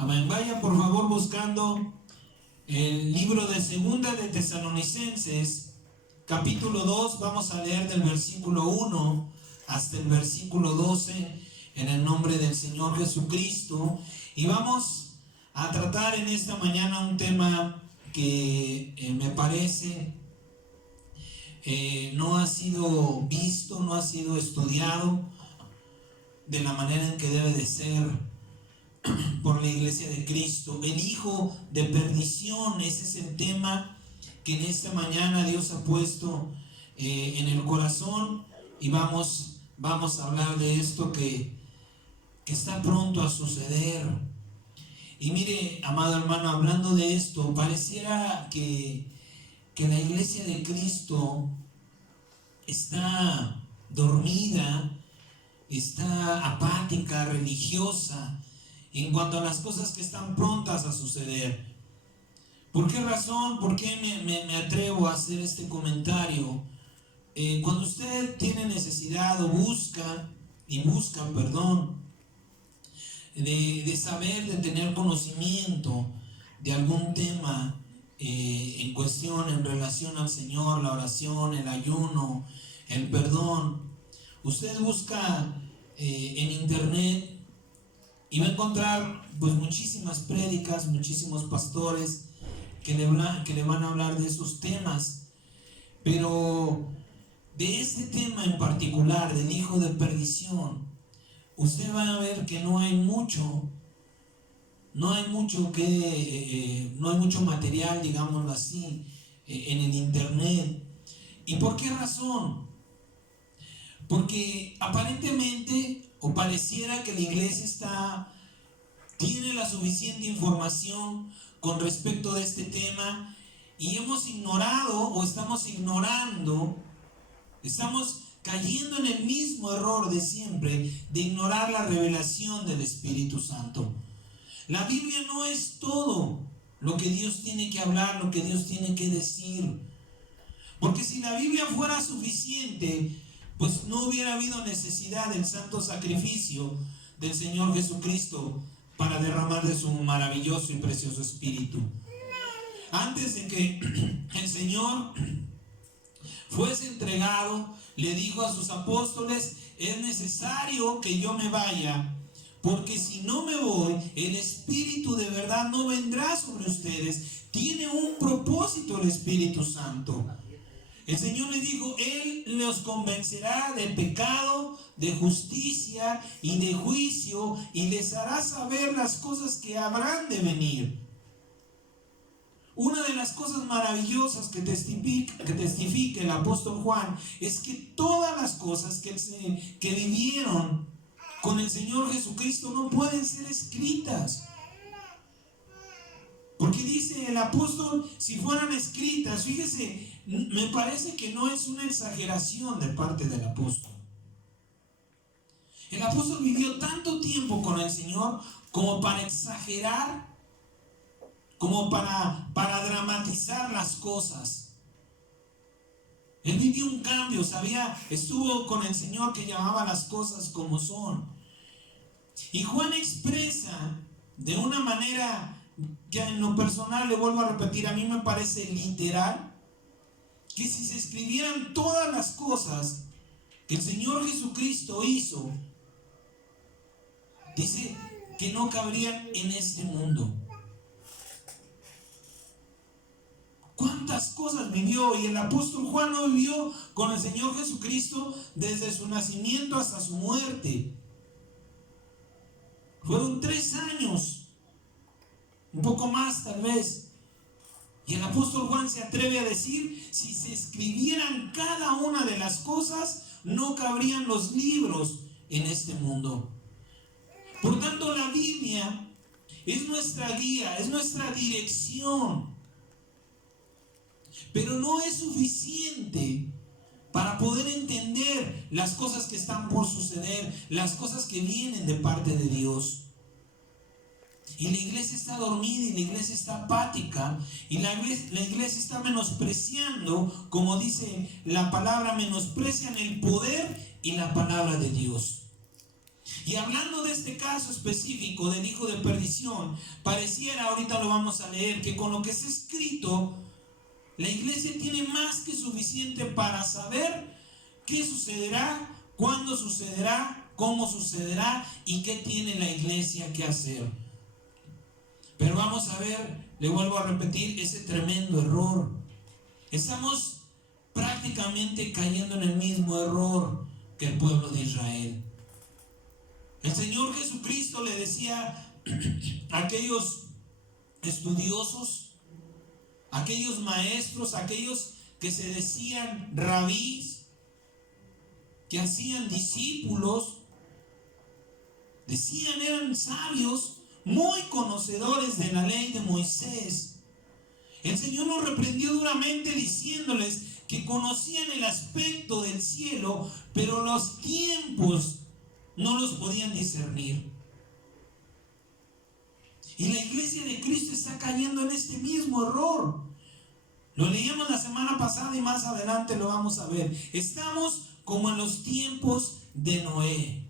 Amén. Vaya por favor buscando el libro de Segunda de Tesalonicenses, capítulo 2. Vamos a leer del versículo 1 hasta el versículo 12 en el nombre del Señor Jesucristo. Y vamos a tratar en esta mañana un tema que me parece no ha sido visto, no ha sido estudiado de la manera en que debe de ser por la iglesia de Cristo. El hijo de perdición, ese es el tema que en esta mañana Dios ha puesto en el corazón, y vamos a hablar de esto que está pronto a suceder. Y mire, amado hermano, hablando de esto, pareciera que la iglesia de Cristo está dormida, está apática, religiosa, en cuanto a las cosas que están prontas a suceder. ¿Por qué razón? ¿Por qué me atrevo a hacer este comentario? Cuando usted tiene necesidad o busca de saber, de tener conocimiento de algún tema en cuestión, en relación al Señor, la oración, el ayuno, el perdón, usted busca en internet y va a encontrar pues muchísimas prédicas, muchísimos pastores que le van a hablar de esos temas. Pero de este tema en particular, del hijo de perdición, usted va a ver que no hay mucho material, digámoslo así, en el internet. ¿Y por qué razón? Porque aparentemente, o pareciera que la iglesia tiene la suficiente información con respecto de este tema, y hemos ignorado o estamos ignorando, estamos cayendo en el mismo error de siempre, de ignorar la revelación del Espíritu Santo. La Biblia no es todo lo que Dios tiene que hablar, lo que Dios tiene que decir. Porque si la Biblia fuera suficiente, pues no hubiera habido necesidad del santo sacrificio del Señor Jesucristo para derramar de su maravilloso y precioso Espíritu. Antes de que el Señor fuese entregado, le dijo a sus apóstoles: es necesario que yo me vaya, porque si no me voy, el Espíritu de verdad no vendrá sobre ustedes. Tiene un propósito el Espíritu Santo. El Señor les dijo: Él los convencerá de pecado, de justicia y de juicio, y les hará saber las cosas que habrán de venir. Una de las cosas maravillosas que testifica el apóstol Juan es que todas las cosas que vivieron con el Señor Jesucristo no pueden ser escritas. Porque dice el apóstol, si fueran escritas, fíjese, me parece que no es una exageración de parte del apóstol. El apóstol vivió tanto tiempo con el Señor como para exagerar, como para dramatizar las cosas. Él vivió un cambio, estuvo con el Señor que llamaba las cosas como son. Y Juan expresa de una manera que en lo personal, le vuelvo a repetir, a mí me parece literal, que si se escribieran todas las cosas que el Señor Jesucristo hizo, dice que no cabrían en este mundo. ¿Cuántas cosas vivió? Y el apóstol Juan no vivió con el Señor Jesucristo desde su nacimiento hasta su muerte. Fueron 3 años. Un poco más tal vez. Y el apóstol Juan se atreve a decir: si se escribieran cada una de las cosas, no cabrían los libros en este mundo. Por tanto, la Biblia es nuestra guía, es nuestra dirección. Pero no es suficiente para poder entender las cosas que están por suceder, las cosas que vienen de parte de Dios. Y la iglesia está dormida, y la iglesia está apática, y la iglesia está menospreciando, como dice la palabra, menosprecian el poder y la palabra de Dios. Y hablando de este caso específico del hijo de perdición, pareciera, ahorita lo vamos a leer, que con lo que está escrito, la iglesia tiene más que suficiente para saber qué sucederá, cuándo sucederá, cómo sucederá y qué tiene la iglesia que hacer. Pero vamos a ver, le vuelvo a repetir, ese tremendo error. Estamos prácticamente cayendo en el mismo error que el pueblo de Israel. El Señor Jesucristo le decía a aquellos estudiosos, aquellos maestros, aquellos que se decían rabís, que hacían discípulos, decían eran sabios, muy conocedores de la ley de Moisés. El Señor los reprendió duramente diciéndoles que conocían el aspecto del cielo, pero los tiempos no los podían discernir. Y la iglesia de Cristo está cayendo en este mismo error. Lo leíamos la semana pasada y más adelante lo vamos a ver. Estamos como en los tiempos de Noé,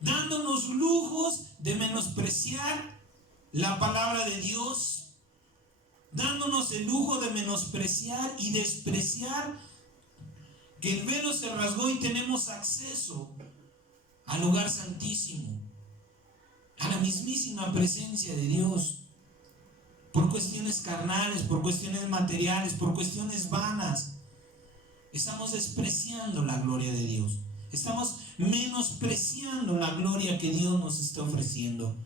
dándonos lujos de menospreciar la palabra de Dios, dándonos el lujo de menospreciar y despreciar que el velo se rasgó y tenemos acceso al lugar santísimo, a la mismísima presencia de Dios, por cuestiones carnales, por cuestiones materiales, por cuestiones vanas. Estamos despreciando la gloria de Dios. Estamos menospreciando la gloria que Dios nos está ofreciendo.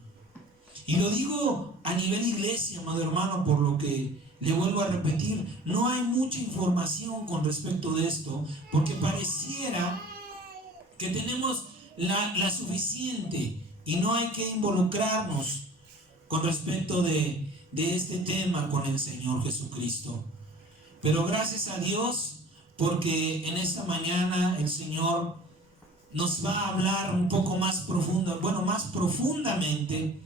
Y lo digo a nivel iglesia, amado hermano, por lo que le vuelvo a repetir, no hay mucha información con respecto de esto, porque pareciera que tenemos la suficiente y no hay que involucrarnos con respecto de este tema con el Señor Jesucristo. Pero gracias a Dios, porque en esta mañana el Señor nos va a hablar un poco más profundo, más profundamente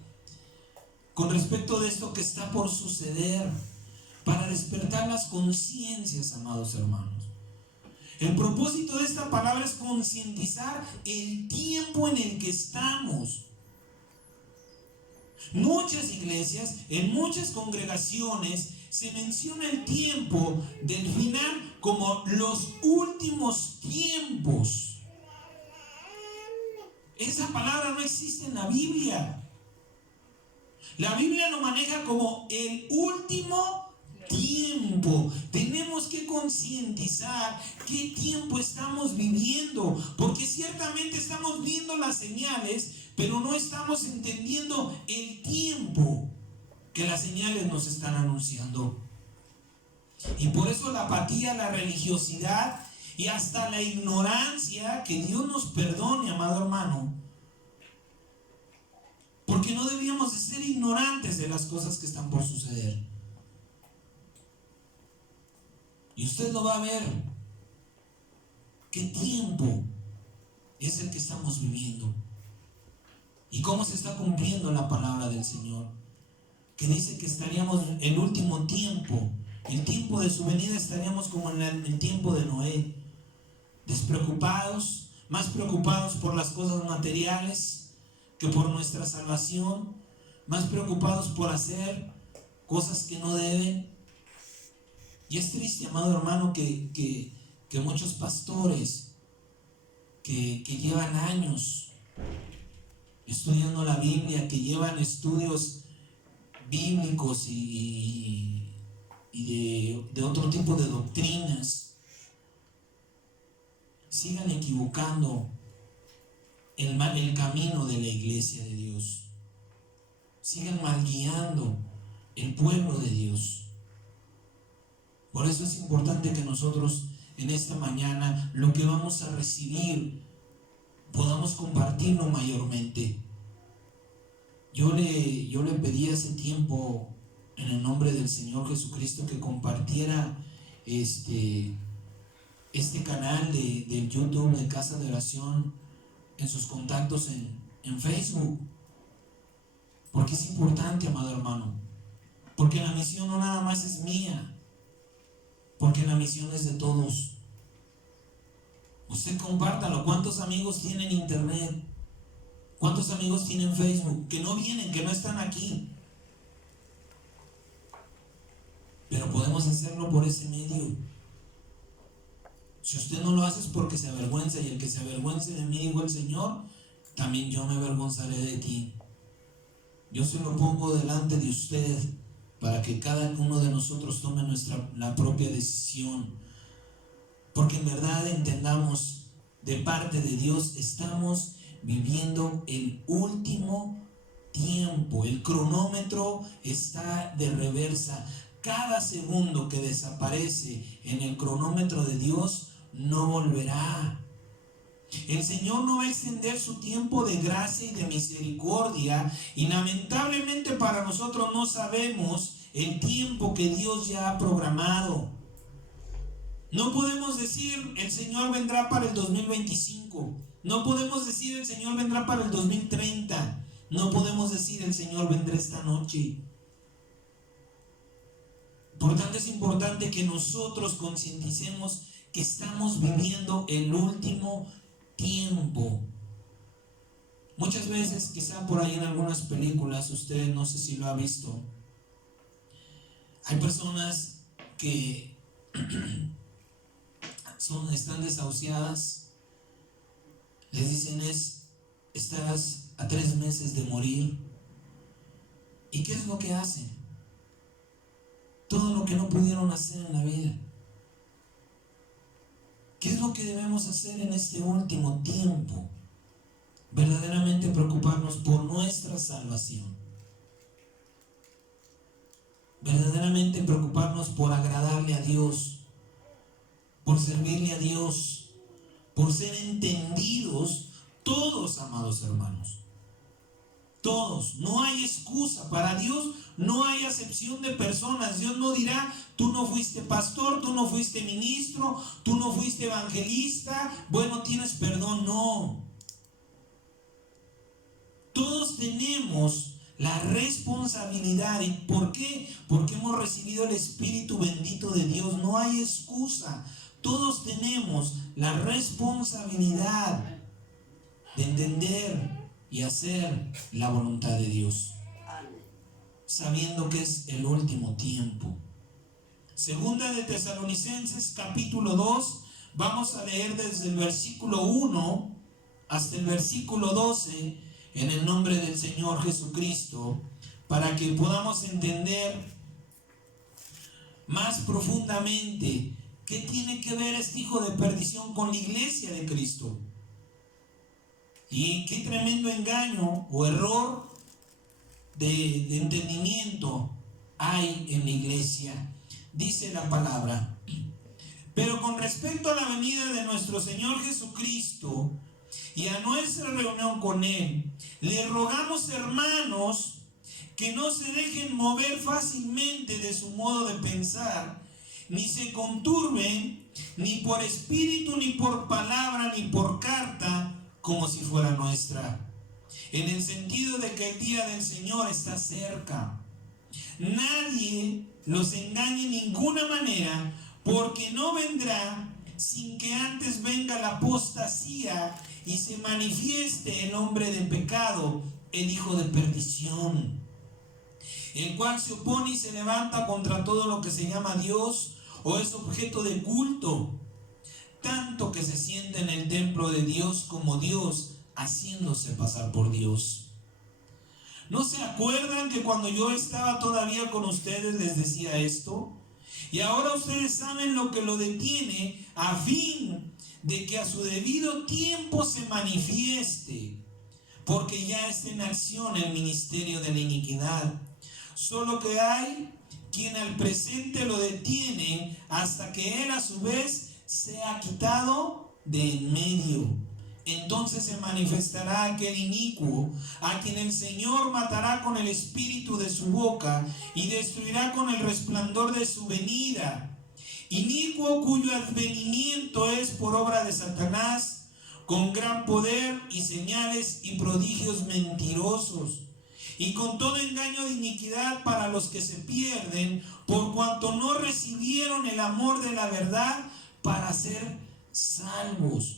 con respecto de esto que está por suceder, para despertar las conciencias, amados hermanos. El propósito de esta palabra es concientizar el tiempo en el que estamos. Muchas iglesias, en muchas congregaciones, se menciona el tiempo del final como los últimos tiempos. Esa palabra no existe en la Biblia. La Biblia lo maneja como el último tiempo. Tenemos que concientizar qué tiempo estamos viviendo, porque ciertamente estamos viendo las señales, pero no estamos entendiendo el tiempo que las señales nos están anunciando. Y por eso la apatía, la religiosidad y hasta la ignorancia, que Dios nos perdone, amado hermano, porque no debíamos de ser ignorantes de las cosas que están por suceder. Y usted lo va a ver. ¿Qué tiempo es el que estamos viviendo? ¿Y cómo se está cumpliendo la palabra del Señor? Que dice que estaríamos en el último tiempo. El tiempo de su venida estaríamos como en el tiempo de Noé. Despreocupados, más preocupados por las cosas materiales que por nuestra salvación, más preocupados por hacer cosas que no deben. Y es triste, amado hermano, que muchos pastores que llevan años estudiando la Biblia, que llevan estudios bíblicos y de otro tipo de doctrinas, sigan equivocando el camino de la iglesia de Dios, sigan malguiando el pueblo de Dios. Por eso es importante que nosotros en esta mañana lo que vamos a recibir podamos compartirlo mayormente. Yo le pedí hace tiempo, en el nombre del Señor Jesucristo, que compartiera este canal de YouTube de Casa de Oración en sus contactos en Facebook, porque es importante, amado hermano, porque la misión no nada más es mía, porque la misión es de todos. Usted compártalo. ¿Cuántos amigos tienen internet? ¿Cuántos amigos tienen Facebook? Que no vienen, que no están aquí. Pero podemos hacerlo por ese medio. Si usted no lo hace es porque se avergüenza, y el que se avergüence de mí, dijo el Señor, también yo me avergonzaré de ti. Yo se lo pongo delante de usted para que cada uno de nosotros tome la propia decisión. Porque en verdad entendamos, de parte de Dios estamos viviendo el último tiempo. El cronómetro está de reversa. Cada segundo que desaparece en el cronómetro de Dios no volverá. El Señor no va a extender su tiempo de gracia y de misericordia, y lamentablemente para nosotros no sabemos el tiempo que Dios ya ha programado. No podemos decir el Señor vendrá para el 2025. No podemos decir el Señor vendrá para el 2030. No podemos decir el Señor vendrá esta noche. Por tanto, es importante que nosotros concienticemos que estamos viviendo el último tiempo. Muchas veces, quizá por ahí en algunas películas, usted no sé si lo ha visto, hay personas que están desahuciadas, les dicen estás a 3 meses de morir. ¿Y qué es lo que hacen? Todo lo que no pudieron hacer en la vida. ¿Qué es lo que debemos hacer en este último tiempo? Verdaderamente preocuparnos por nuestra salvación. Verdaderamente preocuparnos por agradarle a Dios, por servirle a Dios, por ser entendidos todos, amados hermanos. Todos, no hay excusa. Para Dios no hay acepción de personas. Dios no dirá, tú no fuiste pastor, tú no fuiste ministro, tú no fuiste evangelista, bueno, tienes perdón. No. Todos tenemos la responsabilidad. ¿Y por qué? Porque hemos recibido el Espíritu bendito de Dios. No hay excusa. Todos tenemos la responsabilidad de entender y hacer la voluntad de Dios, sabiendo que es el último tiempo. Segunda de Tesalonicenses capítulo 2, vamos a leer desde el versículo 1 hasta el versículo 12 en el nombre del Señor Jesucristo, para que podamos entender más profundamente qué tiene que ver este hijo de perdición con la iglesia de Cristo. Y qué tremendo engaño o error de entendimiento hay en la iglesia. Dice la palabra: pero con respecto a la venida de nuestro Señor Jesucristo y a nuestra reunión con Él, le rogamos, hermanos, que no se dejen mover fácilmente de su modo de pensar, ni se conturben, ni por espíritu, ni por palabra, ni por carta, como si fuera nuestra, en el sentido de que el día del Señor está cerca. Nadie los engañe en ninguna manera, porque no vendrá sin que antes venga la apostasía y se manifieste el hombre de pecado, el hijo de perdición, el cual se opone y se levanta contra todo lo que se llama Dios o es objeto de culto, tanto que se siente en el templo de Dios como Dios, haciéndose pasar por Dios. ¿No se acuerdan que cuando yo estaba todavía con ustedes les decía esto? Y ahora ustedes saben lo que lo detiene, a fin de que a su debido tiempo se manifieste, porque ya está en acción el ministerio de la iniquidad. Solo que hay quien al presente lo detiene hasta que él a su vez sea quitado de en medio. Entonces se manifestará aquel inicuo, a quien el Señor matará con el espíritu de su boca y destruirá con el resplandor de su venida. Inicuo cuyo advenimiento es por obra de Satanás, con gran poder y señales y prodigios mentirosos, y con todo engaño de iniquidad para los que se pierden, por cuanto no recibieron el amor de la verdad para ser salvos.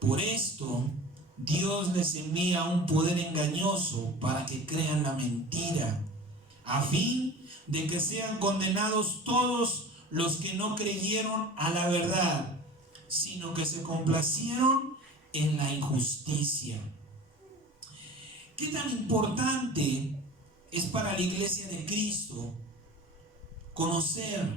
Por esto Dios les envía un poder engañoso para que crean la mentira, a fin de que sean condenados todos los que no creyeron a la verdad, sino que se complacieron en la injusticia. ¿Qué tan importante es para la iglesia de Cristo conocer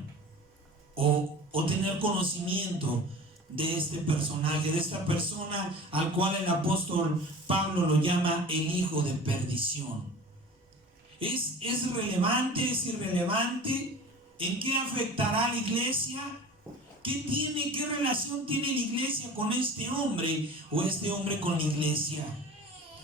o tener conocimiento de este personaje, de esta persona al cual el apóstol Pablo lo llama el hijo de perdición? ¿Es relevante? ¿Es irrelevante? ¿En qué afectará a la iglesia? ¿Qué relación tiene la iglesia con este hombre o este hombre con la iglesia?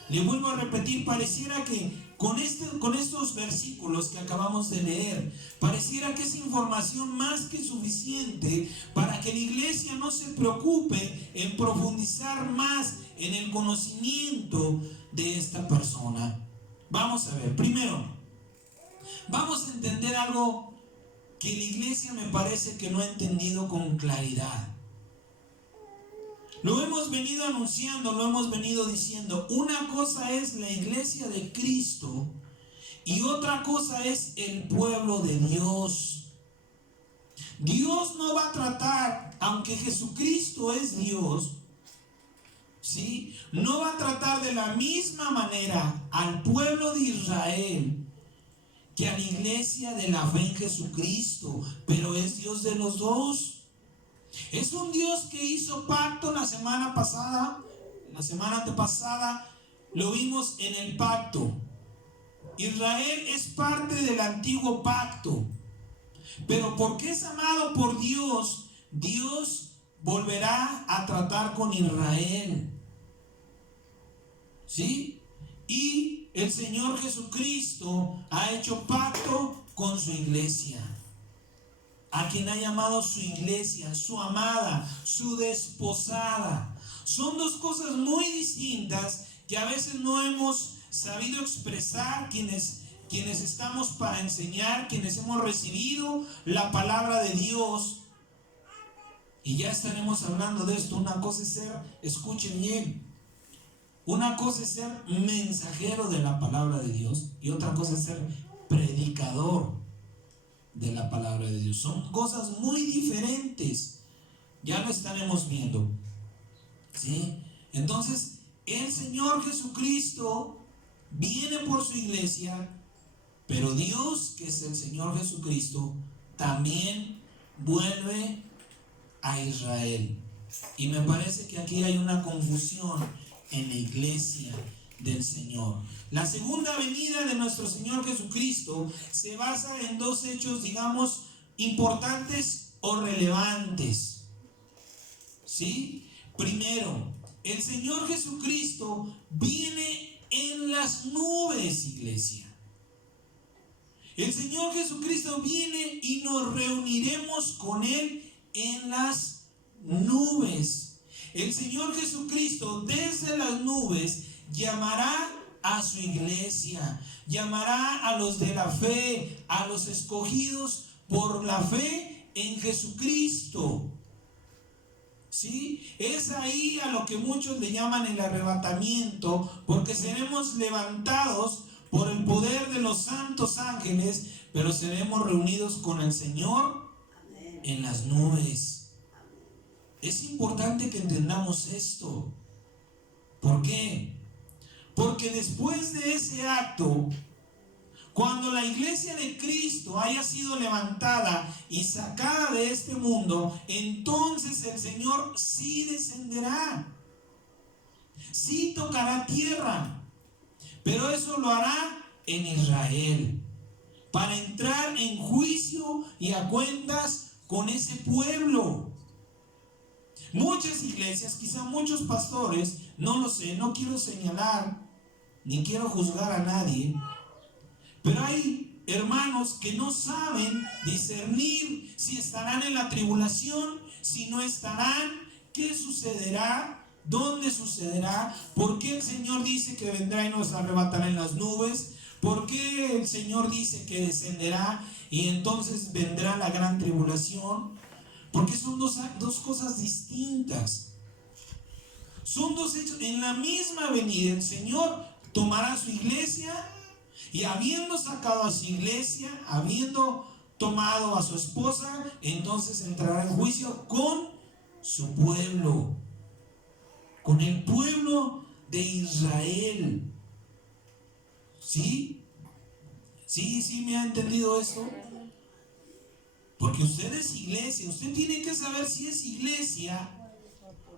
Le vuelvo a repetir, pareciera que con estos versículos que acabamos de leer, pareciera que es información más que suficiente para que la iglesia no se preocupe en profundizar más en el conocimiento de esta persona. Vamos a ver, primero, vamos a entender algo que la iglesia me parece que no ha entendido con claridad. Lo hemos venido anunciando, lo hemos venido diciendo. Una cosa es la iglesia de Cristo y otra cosa es el pueblo de Dios. Dios no va a tratar, aunque Jesucristo es Dios, ¿sí? No va a tratar de la misma manera al pueblo de Israel que a la iglesia de la fe en Jesucristo, pero es Dios de los dos. Es un Dios que hizo pacto la semana antepasada, lo vimos en el pacto. Israel es parte del antiguo pacto, pero porque es amado por Dios, Dios volverá a tratar con Israel, ¿sí? Y el Señor Jesucristo ha hecho pacto con su iglesia, a quien ha llamado su iglesia, su amada, su desposada. Son dos cosas muy distintas que a veces no hemos sabido expresar quienes estamos para enseñar, quienes hemos recibido la palabra de Dios. Y ya estaremos hablando de esto. Una cosa es ser, escuchen bien, una cosa es ser mensajero de la palabra de Dios y otra cosa es ser predicador de la palabra de Dios. Son cosas muy diferentes. Ya lo estaremos viendo, ¿sí? Entonces, el Señor Jesucristo viene por su iglesia, pero Dios, que es el Señor Jesucristo, también vuelve a Israel. Y me parece que aquí hay una confusión en la iglesia del Señor. La segunda venida de nuestro Señor Jesucristo se basa en dos hechos, digamos, importantes o relevantes, ¿sí? Primero, el Señor Jesucristo viene en las nubes, iglesia. El Señor Jesucristo viene y nos reuniremos con Él en las nubes. El Señor Jesucristo desde las nubes llamará a su iglesia, llamará a los de la fe, a los escogidos por la fe en Jesucristo. ¿Sí? Es ahí a lo que muchos le llaman el arrebatamiento, porque seremos levantados por el poder de los santos ángeles, pero seremos reunidos con el Señor en las nubes. Es importante que entendamos esto. ¿Por qué? Porque después de ese acto, cuando la iglesia de Cristo haya sido levantada y sacada de este mundo, entonces el Señor sí descenderá, sí tocará tierra, pero eso lo hará en Israel, para entrar en juicio y a cuentas con ese pueblo. Muchas iglesias, quizá muchos pastores, no lo sé, no quiero señalar ni quiero juzgar a nadie, pero hay hermanos que no saben discernir si estarán en la tribulación, si no estarán, qué sucederá, dónde sucederá, por qué el Señor dice que vendrá y nos arrebatará en las nubes, por qué el Señor dice que descenderá y entonces vendrá la gran tribulación, porque son dos cosas distintas. Son dos hechos. En la misma venida, el Señor tomará su iglesia y habiendo sacado a su iglesia, habiendo tomado a su esposa, entonces entrará en juicio con su pueblo, con el pueblo de Israel. ¿Sí? ¿Sí me ha entendido esto? Porque usted es iglesia, usted tiene que saber si es iglesia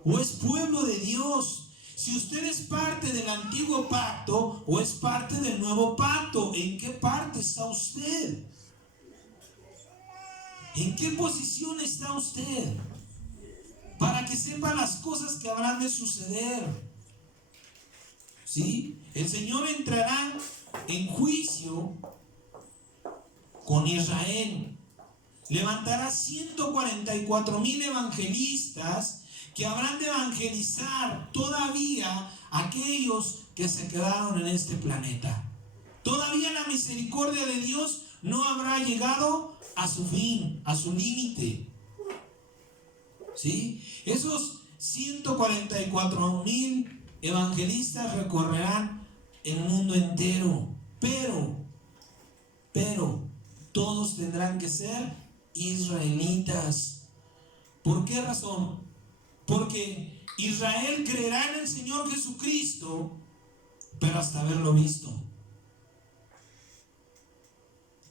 o es pueblo de Dios. Si usted es parte del antiguo pacto o es parte del nuevo pacto, ¿en qué parte está usted? ¿En qué posición está usted? Para que sepa las cosas que habrán de suceder. ¿Sí? El Señor entrará en juicio con Israel. Levantará 144,000 evangelistas que habrán de evangelizar todavía a aquellos que se quedaron en este planeta. Todavía la misericordia de Dios no habrá llegado a su fin, a su límite. ¿Sí? Esos 144,000 evangelistas recorrerán el mundo entero, pero todos tendrán que ser israelitas. ¿Por qué razón? Porque Israel creerá en el Señor Jesucristo, pero hasta haberlo visto.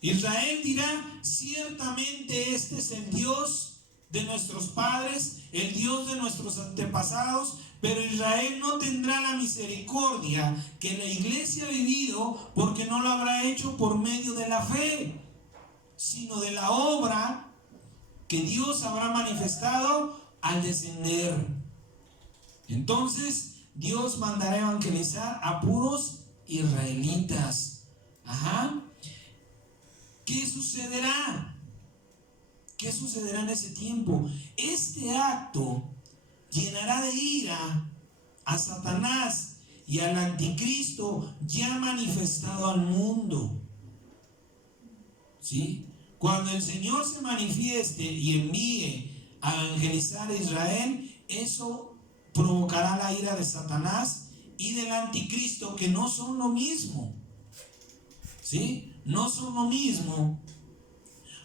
Israel dirá, ciertamente este es el Dios de nuestros padres, el Dios de nuestros antepasados, pero Israel no tendrá la misericordia que la iglesia ha vivido, porque no lo habrá hecho por medio de la fe, sino de la obra que Dios habrá manifestado al descender. Entonces Dios mandará evangelizar a puros israelitas. ¿Qué sucederá? ¿Qué sucederá en ese tiempo? Este acto llenará de ira a Satanás y al anticristo ya manifestado al mundo. ¿Sí? Cuando el Señor se manifieste y envíe a evangelizar a Israel, eso provocará la ira de Satanás y del anticristo, que no son lo mismo. ¿Sí? No son lo mismo.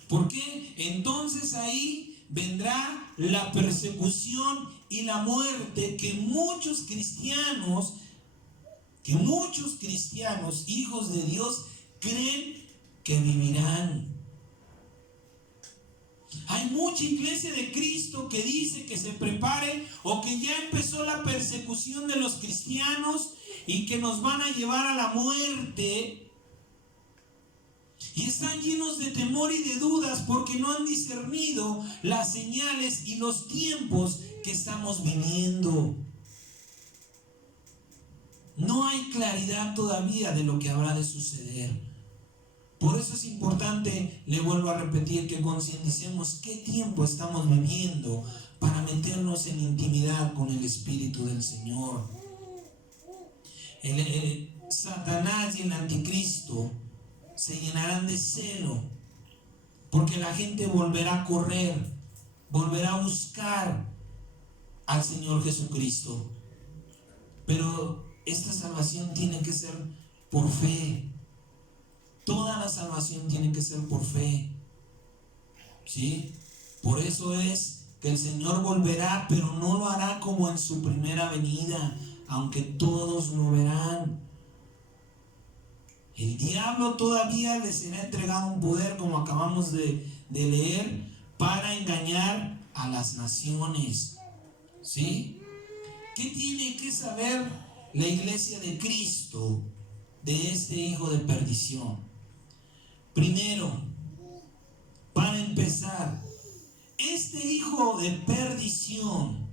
Porque entonces ahí vendrá la persecución y la muerte que muchos cristianos, hijos de Dios, creen que vivirán. Hay mucha iglesia de Cristo que dice que se prepare o que ya empezó la persecución de los cristianos y que nos van a llevar a la muerte. Y están llenos de temor y de dudas porque no han discernido las señales y los tiempos que estamos viviendo. No hay claridad todavía de lo que habrá de suceder. Por eso es importante, le vuelvo a repetir, que concienticemos qué tiempo estamos viviendo para meternos en intimidad con el Espíritu del Señor. Satanás y el anticristo se llenarán de celo, porque la gente volverá a correr, volverá a buscar al Señor Jesucristo. Pero esta salvación tiene que ser por fe. Toda la salvación tiene que ser por fe. ¿Sí? Por eso es que el Señor volverá, pero no lo hará como en su primera venida, aunque todos lo verán. El diablo todavía le será entregado un poder, como acabamos de leer, para engañar a las naciones. ¿Sí? ¿Qué tiene que saber la iglesia de Cristo de este hijo de perdición? Primero, para empezar, este hijo de perdición,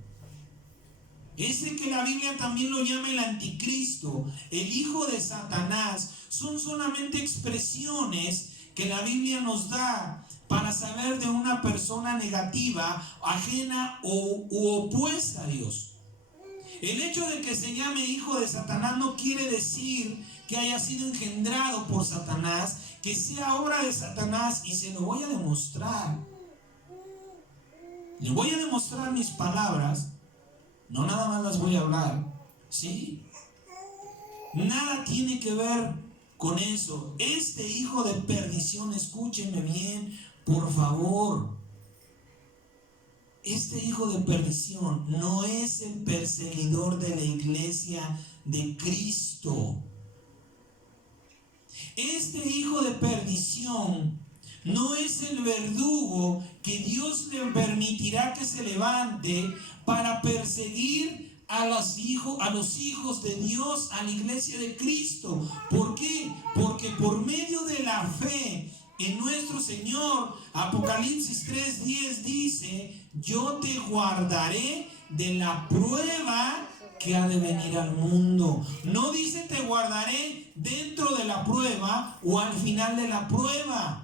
ese que la Biblia también lo llama el anticristo, el hijo de Satanás, son solamente expresiones que la Biblia nos da para saber de una persona negativa, ajena u opuesta a Dios. El hecho de que se llame hijo de Satanás no quiere decir que haya sido engendrado por Satanás, que sea obra de Satanás, y se lo voy a demostrar. Le voy a demostrar mis palabras No nada más las voy a hablar, ¿sí? Nada tiene que ver con eso. Este hijo de perdición, escúchenme bien, por favor. Este hijo de perdición no es el perseguidor de la iglesia de Cristo. Este hijo de perdición no es el verdugo que Dios le permitirá que se levante para perseguir a los hijos de Dios, a la iglesia de Cristo. ¿Por qué? Porque por medio de la fe en nuestro Señor, Apocalipsis 3:10 dice: yo te guardaré de la prueba que ha de venir al mundo. No dice te guardaré dentro de la prueba o al final de la prueba.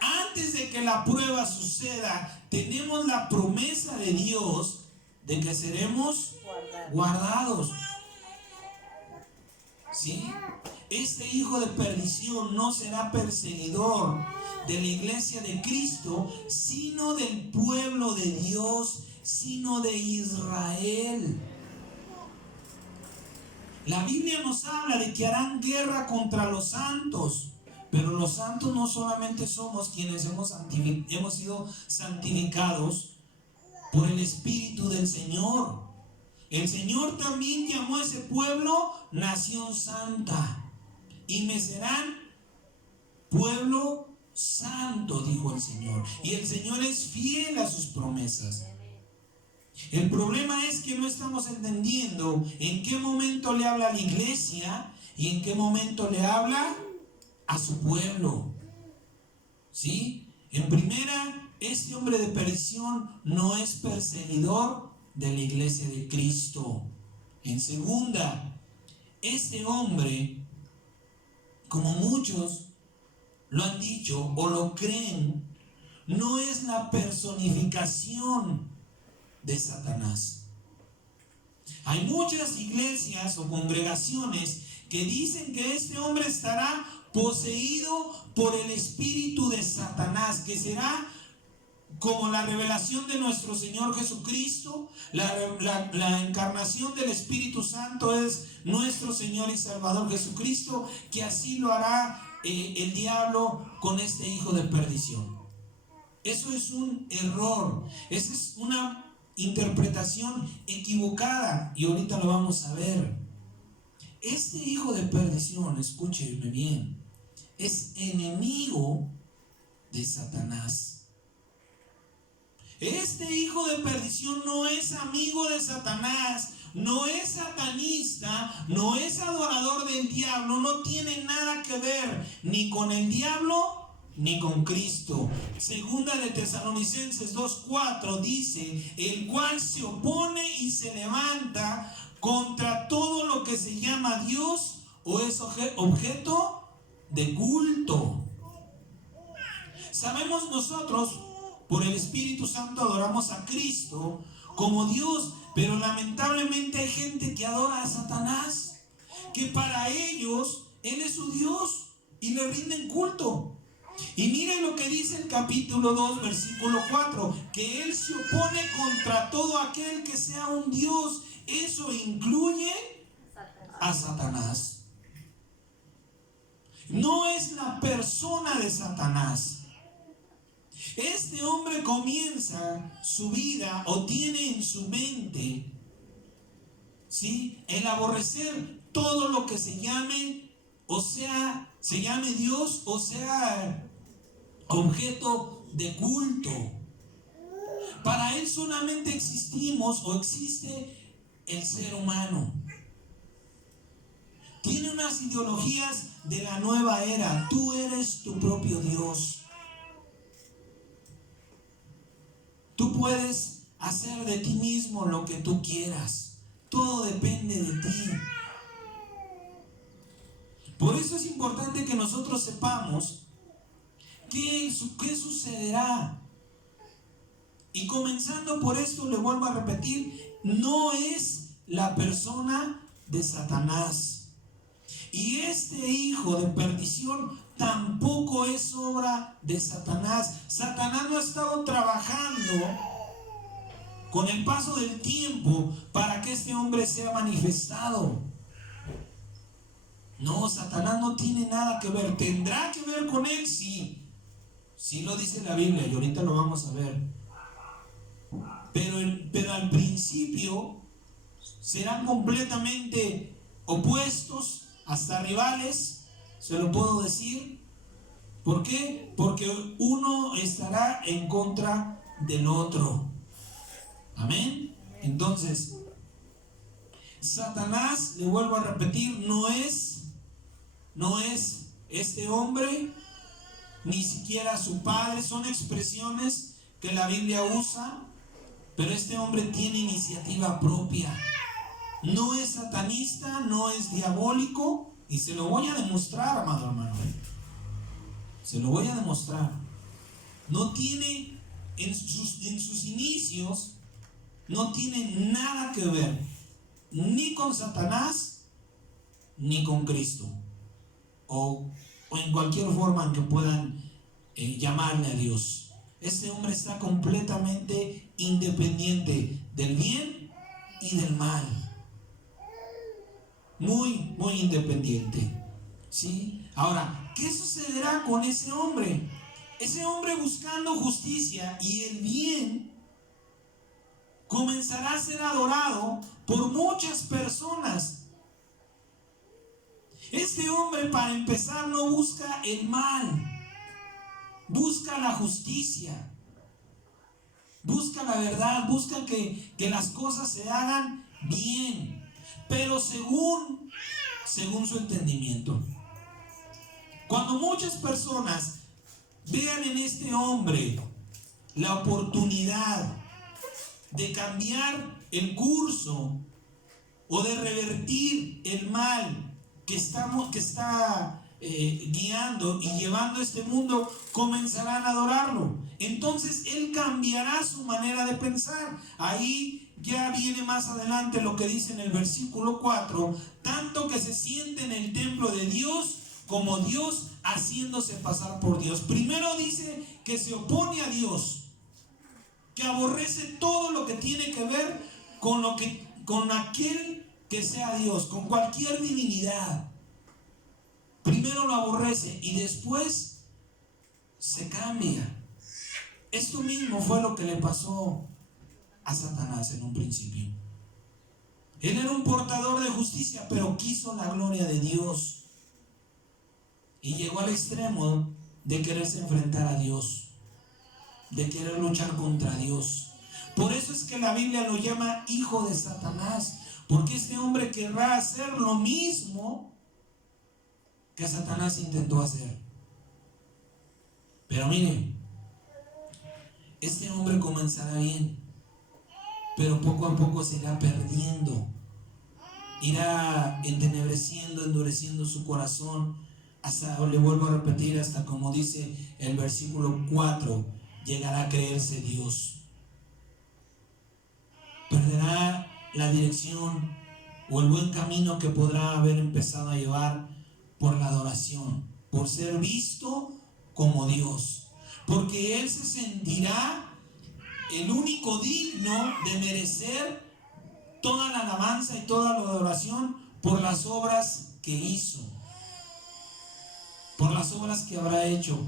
Antes de que la prueba suceda, tenemos la promesa de Dios de que seremos guardados. ¿Sí? Este hijo de perdición no será perseguidor de la iglesia de Cristo, sino del pueblo de Dios, sino de Israel. La Biblia nos habla de que harán guerra contra los santos, pero los santos no solamente somos quienes hemos sido santificados por el Espíritu del Señor. El Señor también llamó a ese pueblo nación santa. Y me serán pueblo santo, dijo el Señor. Y el Señor es fiel a sus promesas. El problema es que no estamos entendiendo en qué momento le habla a la iglesia y en qué momento le habla a su pueblo. ¿Sí? En primera, este hombre de perdición no es perseguidor de la iglesia de Cristo. En segunda, este hombre, como muchos lo han dicho o lo creen, no es la personificación de Satanás. Hay muchas iglesias o congregaciones que dicen que este hombre estará poseído por el espíritu de Satanás, que será como la revelación de nuestro Señor Jesucristo. La encarnación del Espíritu Santo es nuestro Señor y Salvador Jesucristo, que así lo hará el diablo con este hijo de perdición. Eso es un error, esa es una interpretación equivocada y ahorita lo vamos a ver. Este hijo de perdición, escúcheme bien, es enemigo de Satanás. Este hijo de perdición no es amigo de Satanás, no es satanista, no es adorador del diablo, no tiene nada que ver ni con el diablo ni con Cristo. Segunda de Tesalonicenses 2:4 dice: el cual se opone y se levanta contra todo lo que se llama Dios o es objeto de culto. Sabemos nosotros, por el Espíritu Santo adoramos a Cristo como Dios, pero lamentablemente hay gente que adora a Satanás, que para ellos Él es su Dios y le rinden culto. Y miren lo que dice el capítulo 2, versículo 4, que Él se opone contra todo aquel que sea un Dios. Eso incluye a Satanás. No es la persona de Satanás. Este hombre comienza su vida o tiene en su mente, ¿sí?, el aborrecer todo lo que se llame, o sea, se llame Dios o sea objeto de culto. Para él solamente existimos o existe el ser humano. Tiene unas ideologías de la nueva era. Tú eres tu propio Dios. Tú puedes hacer de ti mismo lo que tú quieras. Todo depende de ti. Por eso es importante que nosotros sepamos qué sucederá. Y comenzando por esto, le vuelvo a repetir, no es la persona de Satanás. Y este hijo de perdición tampoco es obra de Satanás. Satanás no ha estado trabajando con el paso del tiempo para que este hombre sea manifestado. No, Satanás no tiene nada que ver. ¿Tendrá que ver con él? Sí. Sí lo dice la Biblia y ahorita lo vamos a ver. Pero al principio serán completamente opuestos, hasta rivales, se lo puedo decir. ¿Por qué? Porque uno estará en contra del otro. Amén. Entonces, Satanás, le vuelvo a repetir, no es este hombre, ni siquiera su padre. Son expresiones que la Biblia usa, pero este hombre tiene iniciativa propia. No es satanista, no es diabólico, y se lo voy a demostrar, amado hermano. Se lo voy a demostrar. No tiene, en sus inicios, no tiene nada que ver ni con Satanás ni con Cristo, o en cualquier forma en que puedan llamarle a Dios. Este hombre está completamente independiente del bien y del mal. Muy, muy independiente. ¿Sí? Ahora, ¿qué sucederá con ese hombre? Ese hombre, buscando justicia y el bien, comenzará a ser adorado por muchas personas. Este hombre, para empezar, no busca el mal, busca la justicia, busca la verdad, busca que las cosas se hagan bien, pero según su entendimiento. Cuando muchas personas vean en este hombre la oportunidad de cambiar el curso o de revertir el mal que está guiando y llevando este mundo, comenzarán a adorarlo. Entonces él cambiará su manera de pensar. Ahí ya viene más adelante lo que dice en el versículo 4: tanto que se siente en el templo de Dios como Dios, haciéndose pasar por Dios. Primero dice que se opone a Dios, que aborrece todo lo que tiene que ver con aquel que sea Dios, con cualquier divinidad. Primero lo aborrece y después se cambia. Esto mismo fue lo que le pasó a Satanás en un principio. Él era un portador de justicia, pero quiso la gloria de Dios y llegó al extremo de quererse enfrentar a Dios, de querer luchar contra Dios. Por eso es que la Biblia lo llama hijo de Satanás, porque este hombre querrá hacer lo mismo que Satanás intentó hacer. Pero miren, este hombre comenzará bien, pero poco a poco se irá perdiendo, irá entenebreciendo, endureciendo su corazón, hasta, le vuelvo a repetir, hasta, como dice el versículo 4, llegará a creerse Dios. Perderá la dirección o el buen camino que podrá haber empezado a llevar por la adoración, por ser visto como Dios, porque él se sentirá el único digno de merecer toda la alabanza y toda la adoración por las obras que hizo, por las obras que habrá hecho.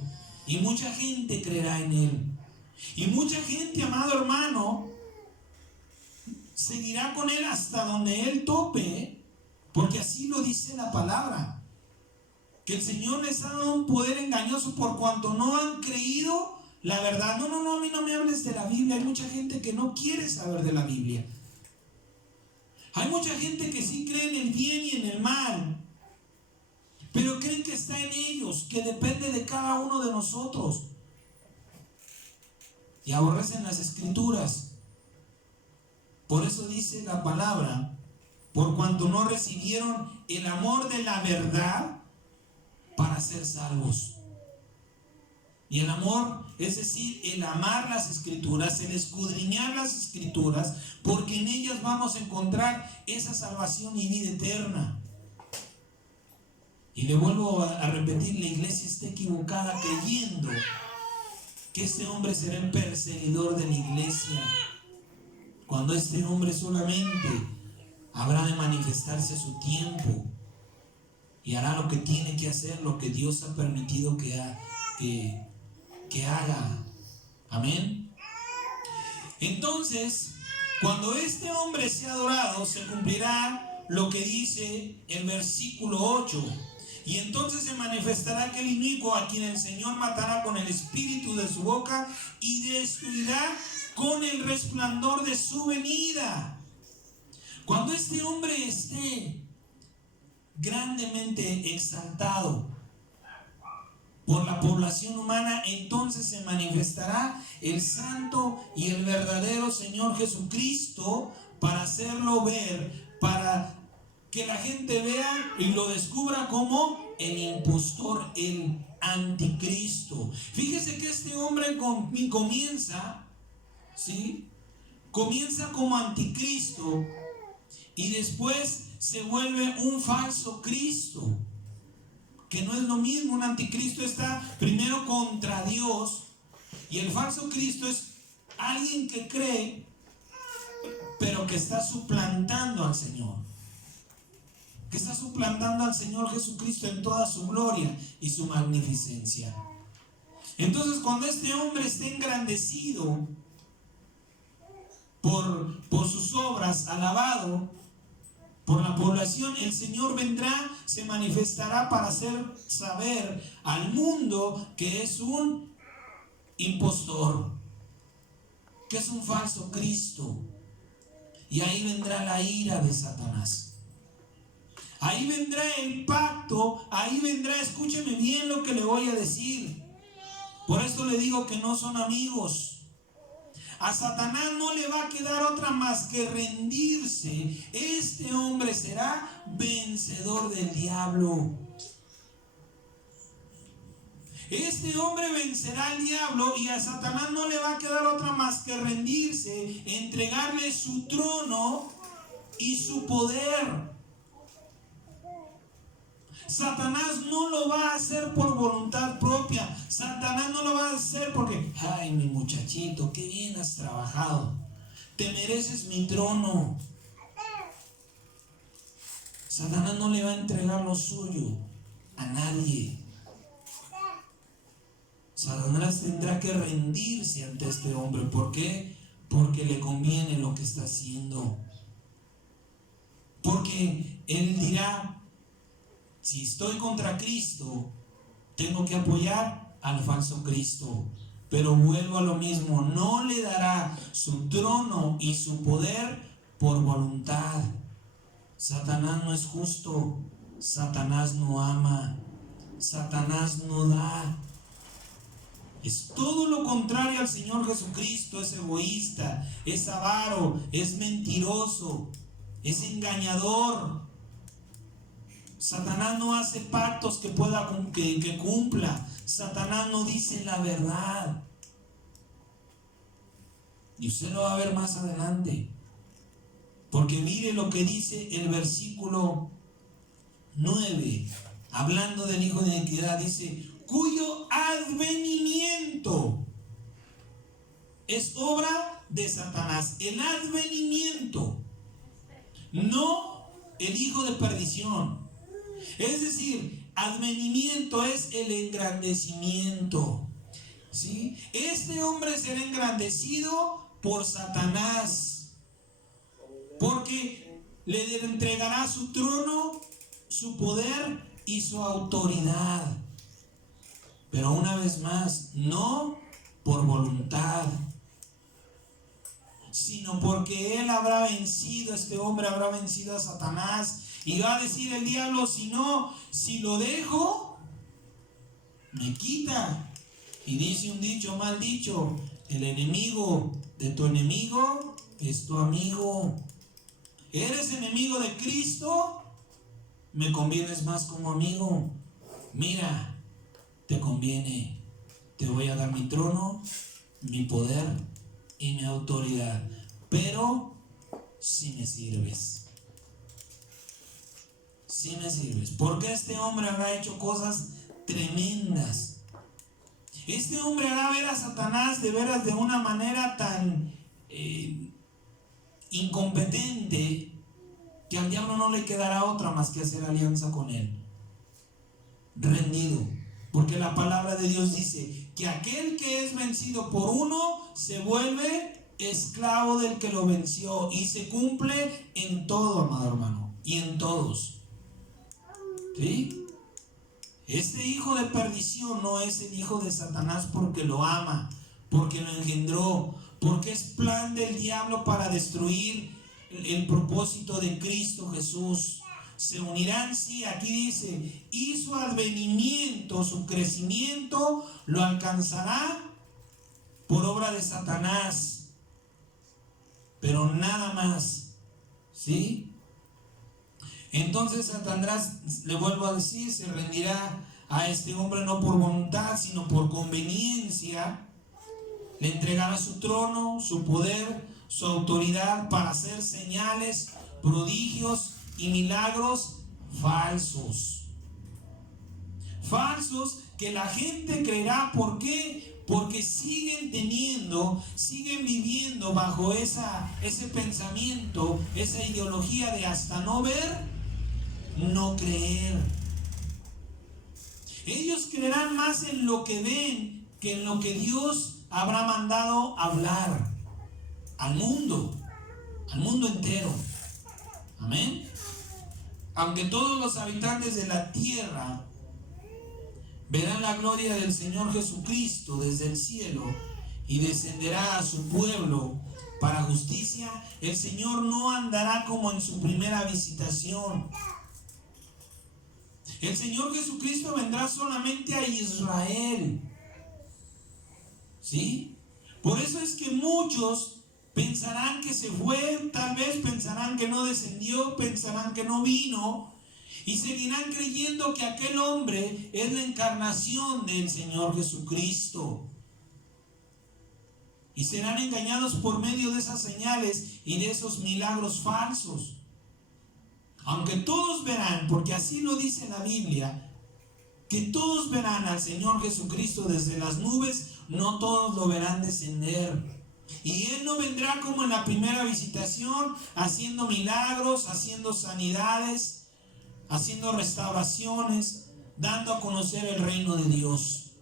Y mucha gente creerá en él. Y mucha gente, amado hermano, seguirá con él hasta donde él tope, porque así lo dice la palabra, que el Señor les ha dado un poder engañoso por cuanto no han creído la verdad. No, a mí no me hables de la Biblia. Hay mucha gente que no quiere saber de la Biblia. Hay mucha gente que sí cree en el bien y en el mal, pero creen que está en ellos, que depende de cada uno de nosotros, y aborrecen las Escrituras. Por eso dice la palabra: por cuanto no recibieron el amor de la verdad para ser salvos. Y el amor, es decir, el amar las Escrituras, el escudriñar las Escrituras, porque en ellas vamos a encontrar esa salvación y vida eterna. Y le vuelvo a repetir, la iglesia está equivocada creyendo que este hombre será el perseguidor de la iglesia. cuando este hombre solamente habrá de manifestarse a su tiempo y hará lo que tiene que hacer, lo que Dios ha permitido que haga. Amén. Entonces, cuando este hombre sea adorado, se cumplirá lo que dice el versículo 8. Y entonces se manifestará aquel inicuo a quien el Señor matará con el espíritu de su boca y destruirá con el resplandor de su venida. Cuando este hombre esté grandemente exaltado por la población humana, entonces se manifestará el santo y el verdadero Señor Jesucristo para hacerlo ver, para que la gente vea y lo descubra como el impostor, el anticristo. Fíjese que este hombre comienza, ¿sí? Comienza como anticristo y después se vuelve un falso Cristo, que no es lo mismo. Un anticristo está primero contra Dios y el falso Cristo es alguien que cree pero que está suplantando al Señor, que está suplantando al Señor Jesucristo en toda su gloria y su magnificencia. Entonces, cuando este hombre esté engrandecido por sus obras, alabado por la población, el Señor vendrá, se manifestará para hacer saber al mundo que es un impostor, que es un falso Cristo. Y ahí vendrá la ira de Satanás. Ahí vendrá el pacto, ahí vendrá, escúcheme bien lo que le voy a decir. Por esto le digo que no son amigos. A Satanás no le va a quedar otra más que rendirse. Este hombre será vencedor del diablo. Este hombre vencerá al diablo y a Satanás no le va a quedar otra más que rendirse, entregarle su trono y su poder. Satanás no lo va a hacer por voluntad propia. Satanás no lo va a hacer porque, ay, mi muchachito, qué bien has trabajado, te mereces mi trono. Satanás no le va a entregar lo suyo a nadie. Satanás tendrá que rendirse ante este hombre. ¿Por qué? Porque le conviene lo que está haciendo. Porque él dirá, si estoy contra Cristo, tengo que apoyar al falso Cristo. Pero vuelvo a lo mismo, no le dará su trono y su poder por voluntad. Satanás no es justo, Satanás no ama, Satanás no da. Es todo lo contrario al Señor Jesucristo. Es egoísta, es avaro, es mentiroso, es engañador. Satanás no hace pactos que cumpla. Satanás no dice la verdad. Y usted lo va a ver más adelante. Porque mire lo que dice el versículo 9. Hablando del hijo de iniquidad, dice, cuyo advenimiento es obra de Satanás. El advenimiento, no el hijo de perdición. Es decir, advenimiento es el engrandecimiento, ¿sí? Este hombre será engrandecido por Satanás, porque le entregará su trono, su poder y su autoridad. Pero una vez más, no por voluntad, sino porque él habrá vencido, este hombre habrá vencido a Satanás. Y va a decir el diablo, si lo dejo, me quita. Y dice un dicho mal dicho, el enemigo de tu enemigo es tu amigo. ¿Eres enemigo de Cristo? Me convienes más como amigo. Mira, te conviene, te voy a dar mi trono, mi poder y mi autoridad, pero si me sirves. Si me sirves. Porque este hombre habrá hecho cosas tremendas. Este hombre hará ver a Satanás de veras de una manera tan incompetente, que al diablo no le quedará otra más que hacer alianza con él. Rendido. Porque la palabra de Dios dice que aquel que es vencido por uno se vuelve esclavo del que lo venció. Y se cumple en todo, amado hermano. Y en todos. ¿Sí? Este hijo de perdición no es el hijo de Satanás porque lo ama, porque lo engendró, porque es plan del diablo para destruir el propósito de Cristo Jesús. Se unirán, sí, aquí dice, y su advenimiento, su crecimiento, lo alcanzará por obra de Satanás, pero nada más, ¿sí? Entonces Satanás, le vuelvo a decir, se rendirá a este hombre no por voluntad, sino por conveniencia. Le entregará su trono, su poder, su autoridad para hacer señales, prodigios y milagros falsos. Falsos que la gente creerá. ¿Por qué? Porque siguen viviendo bajo ese pensamiento, esa ideología de hasta no ver, no creer. Ellos creerán más en lo que ven que en lo que Dios habrá mandado hablar al mundo entero. Amén. Aunque todos los habitantes de la tierra verán la gloria del Señor Jesucristo desde el cielo y descenderá a su pueblo para justicia, el Señor no andará como en su primera visitación. El Señor Jesucristo vendrá solamente a Israel. ¿Sí? Por eso es que muchos pensarán que se fue, tal vez pensarán que no descendió, pensarán que no vino, y seguirán creyendo que aquel hombre es la encarnación del Señor Jesucristo. Y serán engañados por medio de esas señales y de esos milagros falsos. Aunque todos verán, porque así lo dice la Biblia, que todos verán al Señor Jesucristo desde las nubes, no todos lo verán descender. Y Él no vendrá como en la primera visitación, haciendo milagros, haciendo sanidades, haciendo restauraciones, dando a conocer el reino de Dios.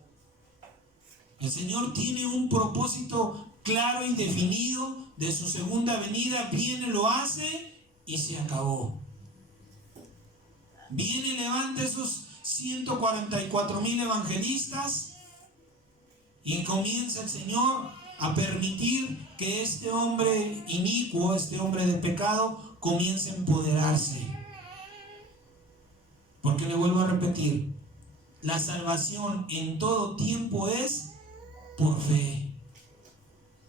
El Señor tiene un propósito claro y definido de su segunda venida. Viene, lo hace y se acabó. Viene, levanta esos 144,000 evangelistas y comienza el Señor a permitir que este hombre inicuo, este hombre de pecado, comience a empoderarse. Porque le vuelvo a repetir, la salvación en todo tiempo es por fe,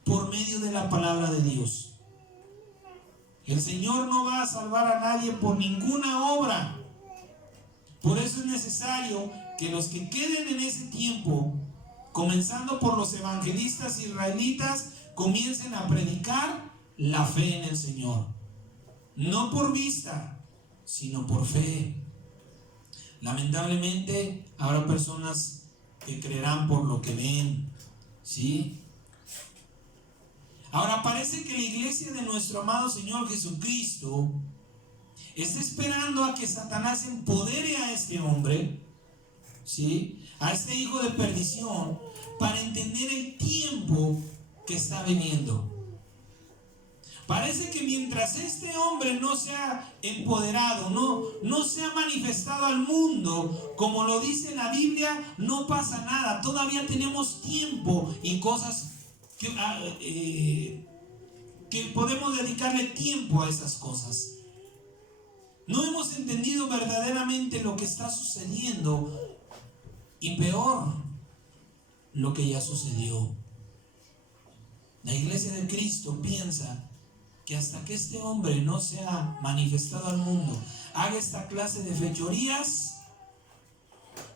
por medio de la palabra de Dios. El Señor no va a salvar a nadie por ninguna obra. Por eso es necesario que los que queden en ese tiempo, comenzando por los evangelistas israelitas, comiencen a predicar la fe en el Señor. No por vista, sino por fe. Lamentablemente habrá personas que creerán por lo que ven, ¿sí? Ahora parece que la iglesia de nuestro amado Señor Jesucristo está esperando a que Satanás empodere a este hombre, ¿sí?, a este hijo de perdición, para entender el tiempo que está viviendo. Parece que mientras este hombre no se ha empoderado, no se ha manifestado al mundo, como lo dice la Biblia, no pasa nada. Todavía tenemos tiempo y cosas que podemos dedicarle tiempo a esas cosas. No hemos entendido verdaderamente lo que está sucediendo, y peor, lo que ya sucedió. La iglesia de Cristo piensa que hasta que este hombre no se ha manifestado al mundo, haga esta clase de fechorías,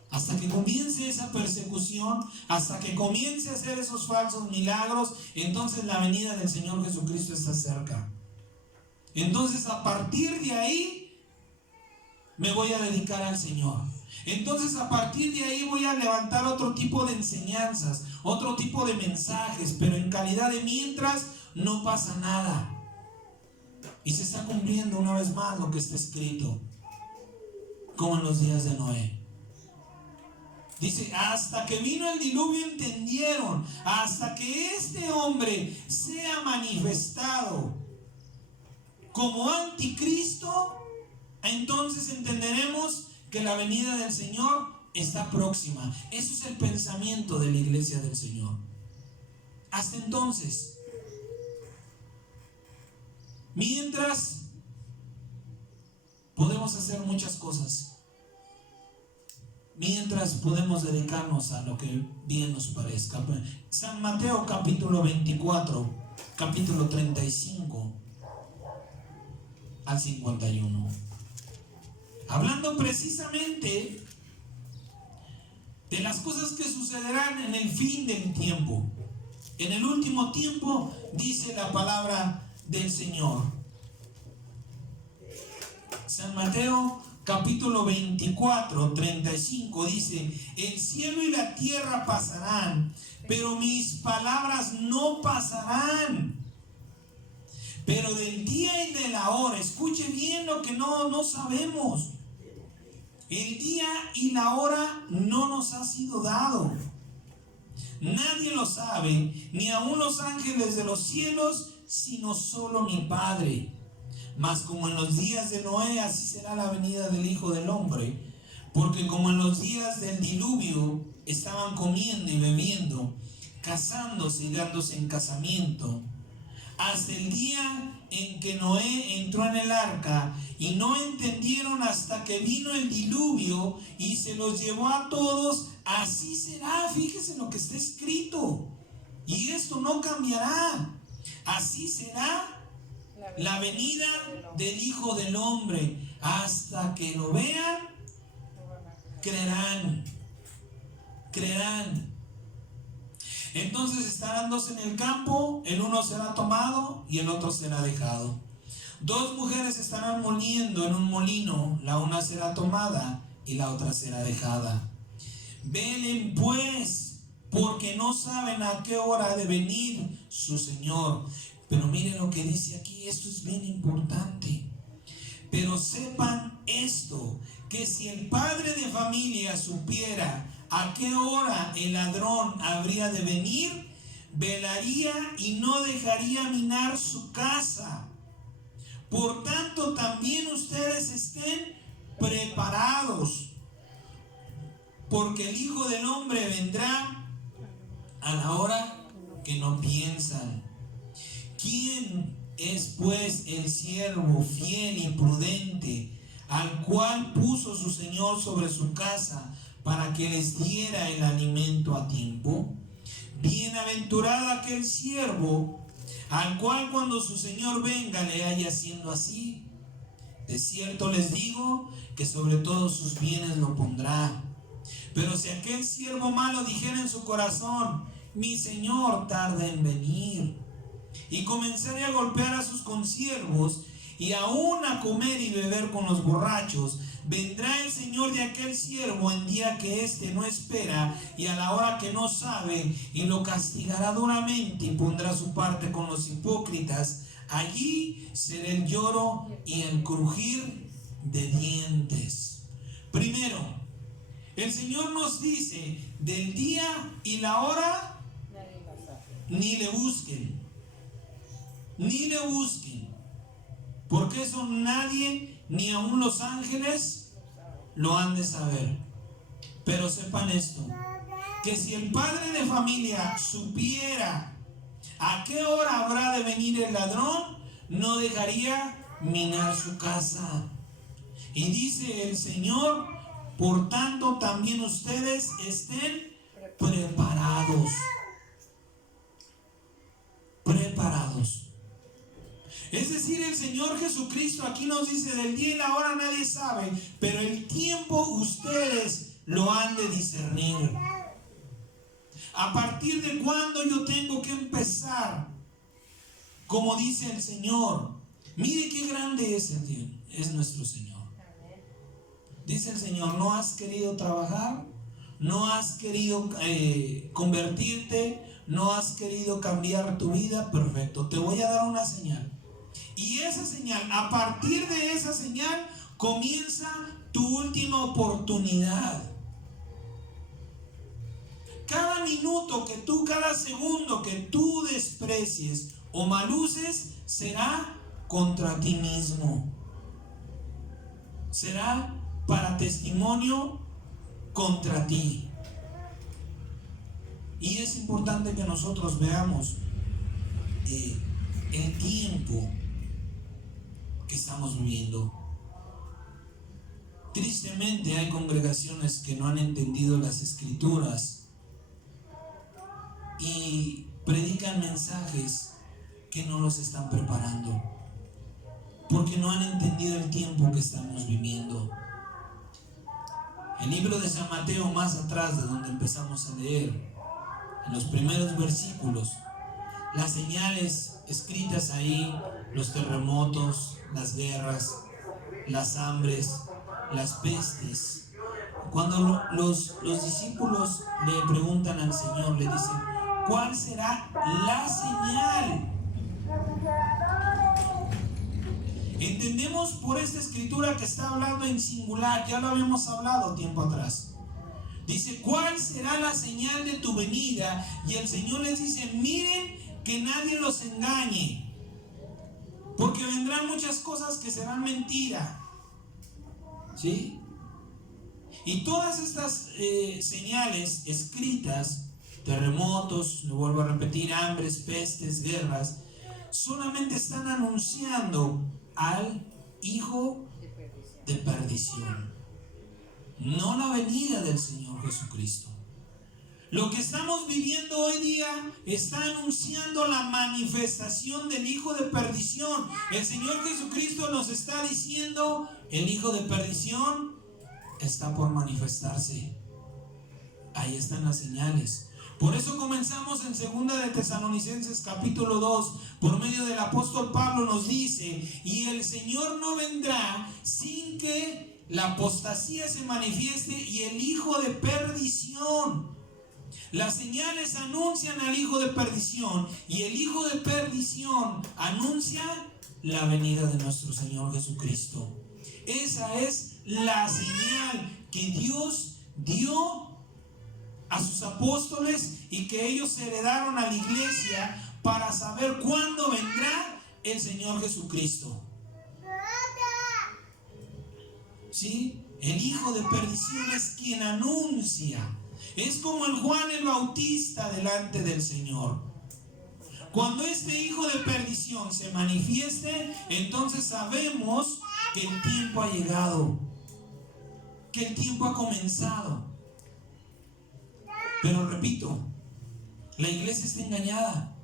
hasta que comience esa persecución, hasta que comience a hacer esos falsos milagros, entonces la venida del Señor Jesucristo está cerca. Entonces a partir de ahí me voy a dedicar al Señor. Entonces a partir de ahí voy a levantar otro tipo de enseñanzas, otro tipo de mensajes, pero en calidad de mientras no pasa nada. Y se está cumpliendo una vez más lo que está escrito, como en los días de Noé. Dice, hasta que vino el diluvio entendieron, hasta que este hombre sea manifestado como anticristo, entonces entenderemos que la venida del Señor está próxima. Eso es el pensamiento de la iglesia del Señor. Hasta entonces, mientras, podemos hacer muchas cosas. Mientras podemos dedicarnos a lo que bien nos parezca. San Mateo capítulo 24, capítulo 35 al 51. Hablando precisamente de las cosas que sucederán en el fin del tiempo. En el último tiempo, dice la palabra del Señor. San Mateo capítulo 24, 35 dice: el cielo y la tierra pasarán, pero mis palabras no pasarán. Pero del día y de la hora, escuche bien lo que no sabemos. El día y la hora no nos ha sido dado. Nadie lo sabe, ni aun los ángeles de los cielos, sino solo mi Padre. Mas como en los días de Noé, así será la venida del Hijo del Hombre. Porque como en los días del diluvio estaban comiendo y bebiendo, casándose y dándose en casamiento, hasta el día en que Noé entró en el arca, y no entendieron hasta que vino el diluvio y se los llevó a todos, así será. Fíjese lo que está escrito, y esto no cambiará. Así será la venida del Hijo del Hombre. Hasta que lo vean, creerán. Entonces estarán dos en el campo, el uno será tomado y el otro será dejado. Dos mujeres estarán moliendo en un molino, la una será tomada y la otra será dejada. Velen pues, porque no saben a qué hora ha de venir su Señor. Pero miren lo que dice aquí, esto es bien importante. Pero sepan esto, que si el padre de familia supiera a qué hora el ladrón habría de venir, velaría y no dejaría minar su casa. Por tanto, también ustedes estén preparados, porque el Hijo del Hombre vendrá a la hora que no piensan. ¿Quién es pues el siervo fiel y prudente, al cual puso su Señor sobre su casa para que les diera el alimento a tiempo? Bienaventurado aquel siervo al cual cuando su Señor venga le haya haciendo así. De cierto les digo que sobre todos sus bienes lo pondrá. Pero si aquel siervo malo dijera en su corazón: mi Señor tarda en venir, y comenzaré a golpear a sus consiervos y aún a comer y beber con los borrachos, vendrá el Señor de aquel siervo en día que éste no espera y a la hora que no sabe, y lo castigará duramente y pondrá su parte con los hipócritas. Allí será el lloro y el crujir de dientes. Primero, el Señor nos dice: del día y la hora ni le busquen. Ni le busquen, porque eso nadie, ni aun los ángeles, lo han de saber. Pero sepan esto, que si el padre de familia supiera a qué hora habrá de venir el ladrón, no dejaría minar su casa. Y dice el Señor: por tanto también ustedes estén preparados. Es decir, el Señor Jesucristo aquí nos dice: del día y la hora nadie sabe, pero el tiempo ustedes lo han de discernir. ¿A partir de cuándo yo tengo que empezar? Como dice el Señor. Mire qué grande es el Dios, es nuestro Señor. Dice el Señor: no has querido trabajar, no has querido convertirte, no has querido cambiar tu vida. Perfecto, te voy a dar una señal. Y esa señal, a partir de esa señal, comienza tu última oportunidad. Cada minuto que tú, cada segundo que tú desprecies o maluces, será contra ti mismo. Será para testimonio contra ti. Y es importante que nosotros veamos el tiempo que estamos viviendo. Tristemente hay congregaciones que no han entendido las escrituras y predican mensajes que no los están preparando, porque no han entendido el tiempo que estamos viviendo. El libro de San Mateo, más atrás de donde empezamos a leer, en los primeros versículos, las señales escritas ahí, los terremotos, las guerras, las hambres, las pestes. Cuando los discípulos le preguntan al Señor, le dicen, ¿cuál será la señal? Entendemos por esta escritura que está hablando en singular, ya lo habíamos hablado tiempo atrás. Dice, ¿cuál será la señal de tu venida? Y el Señor les dice, miren que nadie los engañe, porque vendrán muchas cosas que serán mentira. ¿Sí? Y todas estas señales escritas, terremotos, lo vuelvo a repetir, hambres, pestes, guerras, solamente están anunciando al hijo de perdición, no la venida del Señor Jesucristo. Lo que estamos viviendo hoy día está anunciando la manifestación del hijo de perdición. El Señor Jesucristo nos está diciendo, el hijo de perdición está por manifestarse. Ahí están las señales. Por eso comenzamos en 2 de Tesalonicenses capítulo 2, por medio del apóstol Pablo nos dice, y el Señor no vendrá sin que la apostasía se manifieste y el hijo de perdición. Las señales anuncian al hijo de perdición y el hijo de perdición anuncia la venida de nuestro Señor Jesucristo. Esa es la señal que Dios dio a sus apóstoles y que ellos heredaron a la iglesia para saber cuándo vendrá el Señor Jesucristo. ¿Sí? El hijo de perdición es quien anuncia. Es como el Juan el Bautista delante del Señor. Cuando este hijo de perdición se manifieste, entonces sabemos que el tiempo ha llegado, que el tiempo ha comenzado. Pero repito, la iglesia está engañada.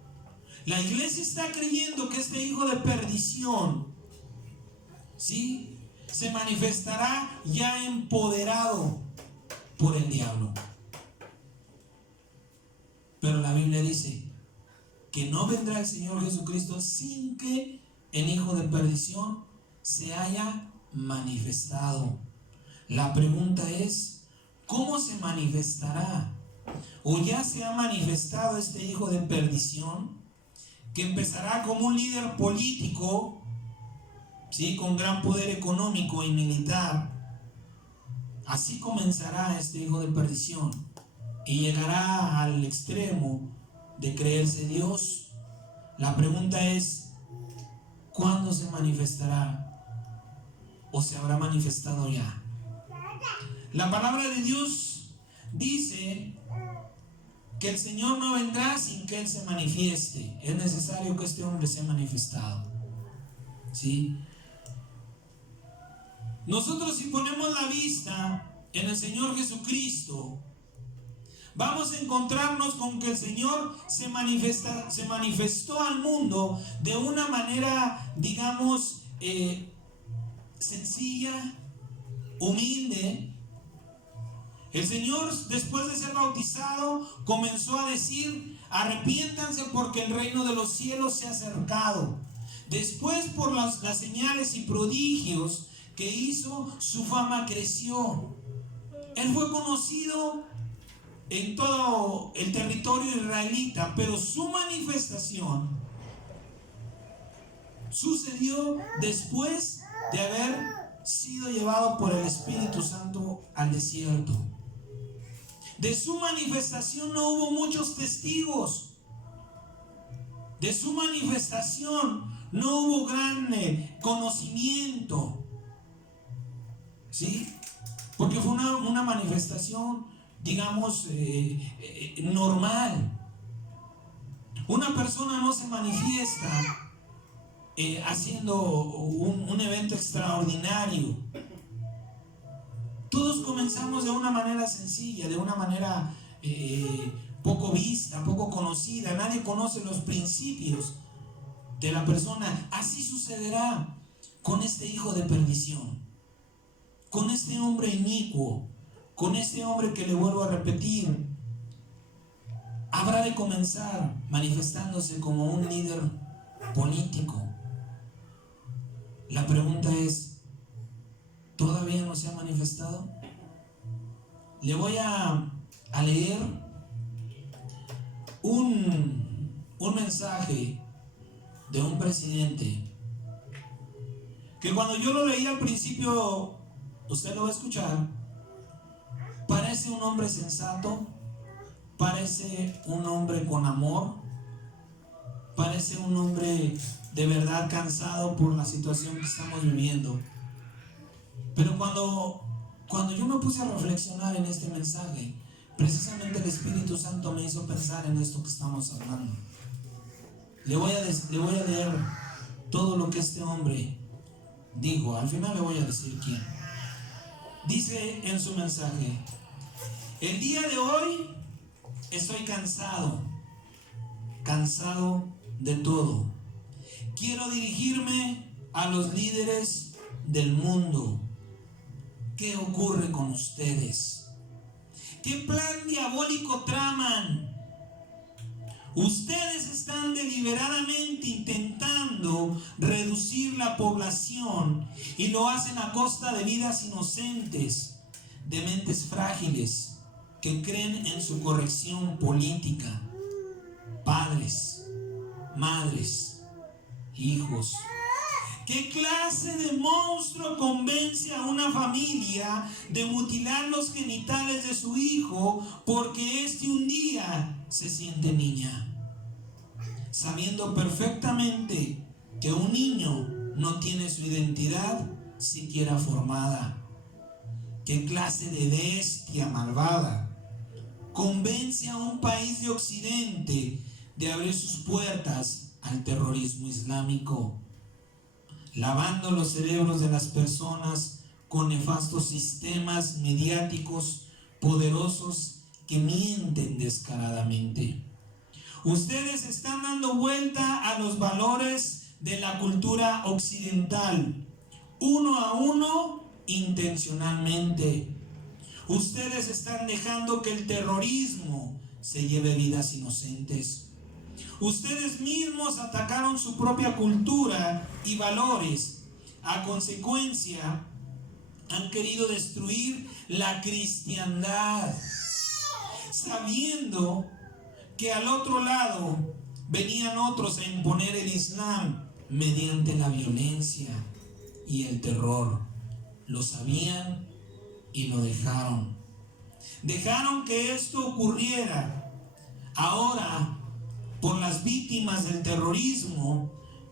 La iglesia está creyendo que este hijo de perdición, ¿sí?, se manifestará ya empoderado por el diablo. Pero la Biblia dice que no vendrá el Señor Jesucristo sin que el hijo de perdición se haya manifestado. La pregunta es, ¿cómo se manifestará? ¿O ya se ha manifestado este hijo de perdición, que empezará como un líder político, ¿sí?, con gran poder económico y militar? Así comenzará este hijo de perdición y llegará al extremo de creerse Dios. La pregunta es, ¿cuándo se manifestará? ¿O se habrá manifestado ya? La palabra de Dios dice que el Señor no vendrá sin que Él se manifieste. Es necesario que este hombre sea manifestado. ¿Sí? Nosotros, si ponemos la vista en el Señor Jesucristo, vamos a encontrarnos con que el Señor se manifestó al mundo de una manera, digamos, sencilla, humilde. El Señor, después de ser bautizado, comenzó a decir, arrepiéntanse porque el reino de los cielos se ha acercado. Después, por las señales y prodigios que hizo, su fama creció. Él fue conocido en todo el territorio israelita, pero su manifestación sucedió después de haber sido llevado por el Espíritu Santo al desierto. De su manifestación no hubo muchos testigos. De su manifestación no hubo gran conocimiento. ¿Sí? Porque fue una manifestación, digamos, normal. Una persona no se manifiesta haciendo un evento extraordinario. Todos comenzamos de una manera sencilla, de una manera poco vista, poco conocida. Nadie conoce los principios de la persona. Así sucederá con este hijo de perdición, con este hombre inicuo, con este hombre que, le vuelvo a repetir, habrá de comenzar manifestándose como un líder político. La pregunta es, ¿todavía no se ha manifestado? Le voy a leer un mensaje de un presidente que cuando yo lo leí al principio, usted lo va a escuchar, parece un hombre sensato, parece un hombre con amor, parece un hombre de verdad cansado por la situación que estamos viviendo. Pero cuando yo me puse a reflexionar en este mensaje, precisamente el Espíritu Santo me hizo pensar en esto que estamos hablando. Le voy a leer todo lo que este hombre dijo. Al final le voy a decir quién. Dice en su mensaje: el día de hoy estoy cansado de todo. Quiero dirigirme a los líderes del mundo. ¿Qué ocurre con ustedes? ¿Qué plan diabólico traman? Ustedes están deliberadamente intentando reducir la población y lo hacen a costa de vidas inocentes, de mentes frágiles que creen en su corrección política. Padres, madres, hijos. ¿Qué clase de monstruo convence a una familia de mutilar los genitales de su hijo porque éste un día se siente niña, sabiendo perfectamente que un niño no tiene su identidad siquiera formada? ¿Qué clase de bestia malvada convence a un país de Occidente de abrir sus puertas al terrorismo islámico, lavando los cerebros de las personas con nefastos sistemas mediáticos poderosos que mienten descaradamente? Ustedes están dando vuelta a los valores de la cultura occidental, uno a uno, intencionalmente. Ustedes están dejando que el terrorismo se lleve vidas inocentes. Ustedes mismos atacaron su propia cultura y valores. A consecuencia, han querido destruir la cristiandad, sabiendo que al otro lado venían otros a imponer el Islam mediante la violencia y el terror. Lo sabían y lo dejaron. Dejaron que esto ocurriera. Ahora, por las víctimas del terrorismo,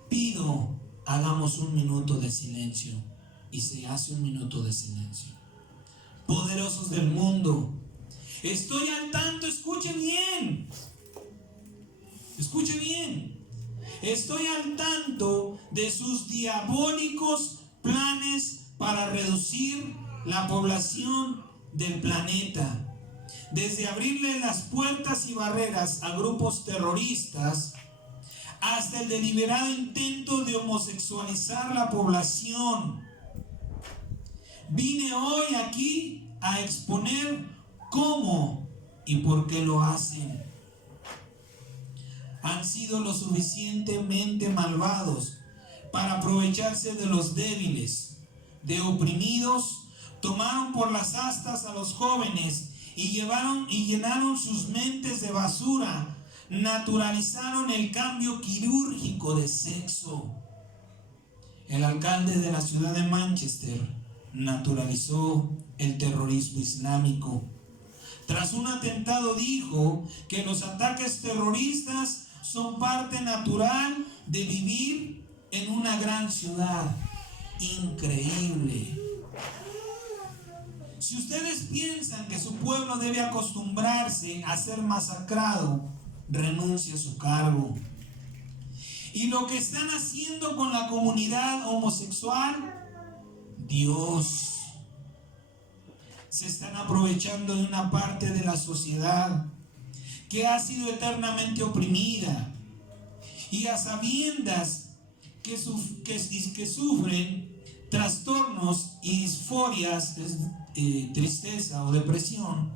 pido, hagamos un minuto de silencio. Y se hace un minuto de silencio. Poderosos del mundo, estoy al tanto, escuche bien. Escuche bien. Estoy al tanto de sus diabólicos planes para reducir la población del planeta. Desde abrirle las puertas y barreras a grupos terroristas hasta el deliberado intento de homosexualizar la población. Vine hoy aquí a exponer cómo y por qué lo hacen. Han sido lo suficientemente malvados para aprovecharse de los débiles, de oprimidos. Tomaron por las astas a los jóvenes y llenaron sus mentes de basura. Naturalizaron el cambio quirúrgico de sexo. el alcalde de la ciudad de Manchester naturalizó el terrorismo islámico. Tras un atentado dijo que los ataques terroristas son parte natural de vivir en una gran ciudad. Increíble. Si ustedes piensan que su pueblo debe acostumbrarse a ser masacrado, renuncie a su cargo. Y lo que están haciendo con la comunidad homosexual, Dios, se están aprovechando de una parte de la sociedad que ha sido eternamente oprimida y a sabiendas que sufren trastornos y disforias, tristeza o depresión,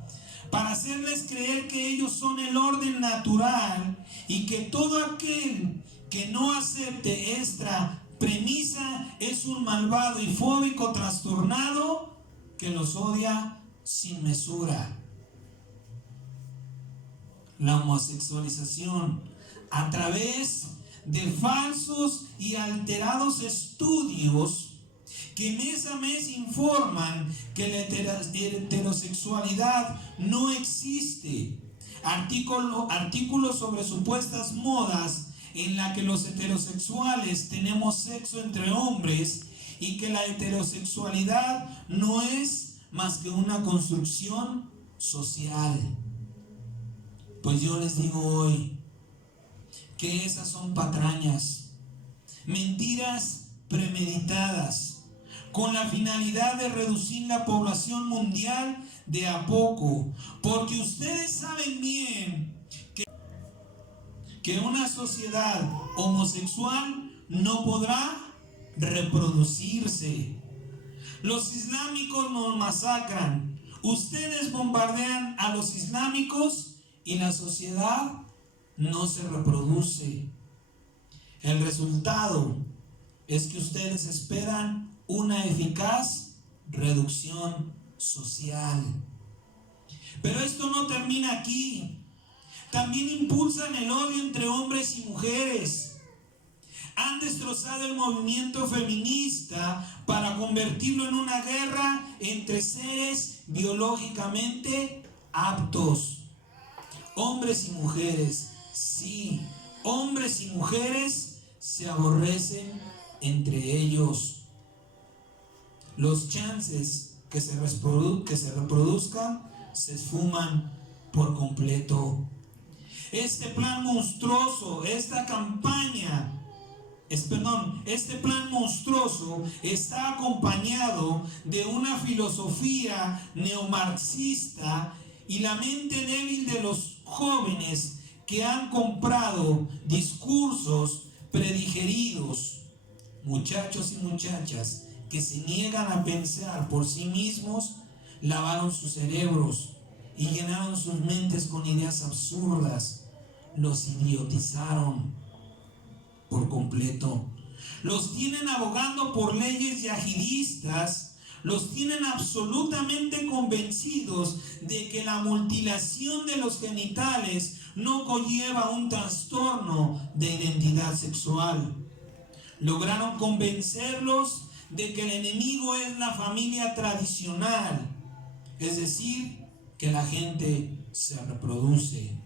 para hacerles creer que ellos son el orden natural y que todo aquel que no acepte esta premisa es un malvado y fóbico trastornado que los odia sin mesura. La homosexualización a través de falsos y alterados estudios que mes a mes informan que la heterosexualidad no existe. Artículos sobre supuestas modas en la que los heterosexuales tenemos sexo entre hombres y que la heterosexualidad no es más que una construcción social. Pues yo les digo hoy que esas son patrañas, mentiras premeditadas, con la finalidad de reducir la población mundial de a poco, porque ustedes saben bien que una sociedad homosexual no podrá reproducirse. Los islámicos nos masacran, ustedes bombardean a los islámicos y la sociedad no se reproduce. El resultado es que ustedes esperan una eficaz reducción social. Pero esto no termina aquí. También impulsan el odio entre hombres y mujeres. Han destrozado el movimiento feminista para convertirlo en una guerra entre seres biológicamente aptos. Hombres y mujeres, sí, hombres y mujeres se aborrecen entre ellos. Los chances que se reproduzcan se esfuman por completo. Este plan monstruoso, este plan monstruoso está acompañado de una filosofía neomarxista y la mente débil de los jóvenes que han comprado discursos predigeridos. Muchachos y muchachas que se niegan a pensar por sí mismos, lavaron sus cerebros y llenaron sus mentes con ideas absurdas. Los idiotizaron por completo. Los tienen abogando por leyes yihadistas. Los tienen absolutamente convencidos de que la mutilación de los genitales no conlleva un trastorno de identidad sexual. Lograron convencerlos de que el enemigo es la familia tradicional, es decir, que la gente se reproduce.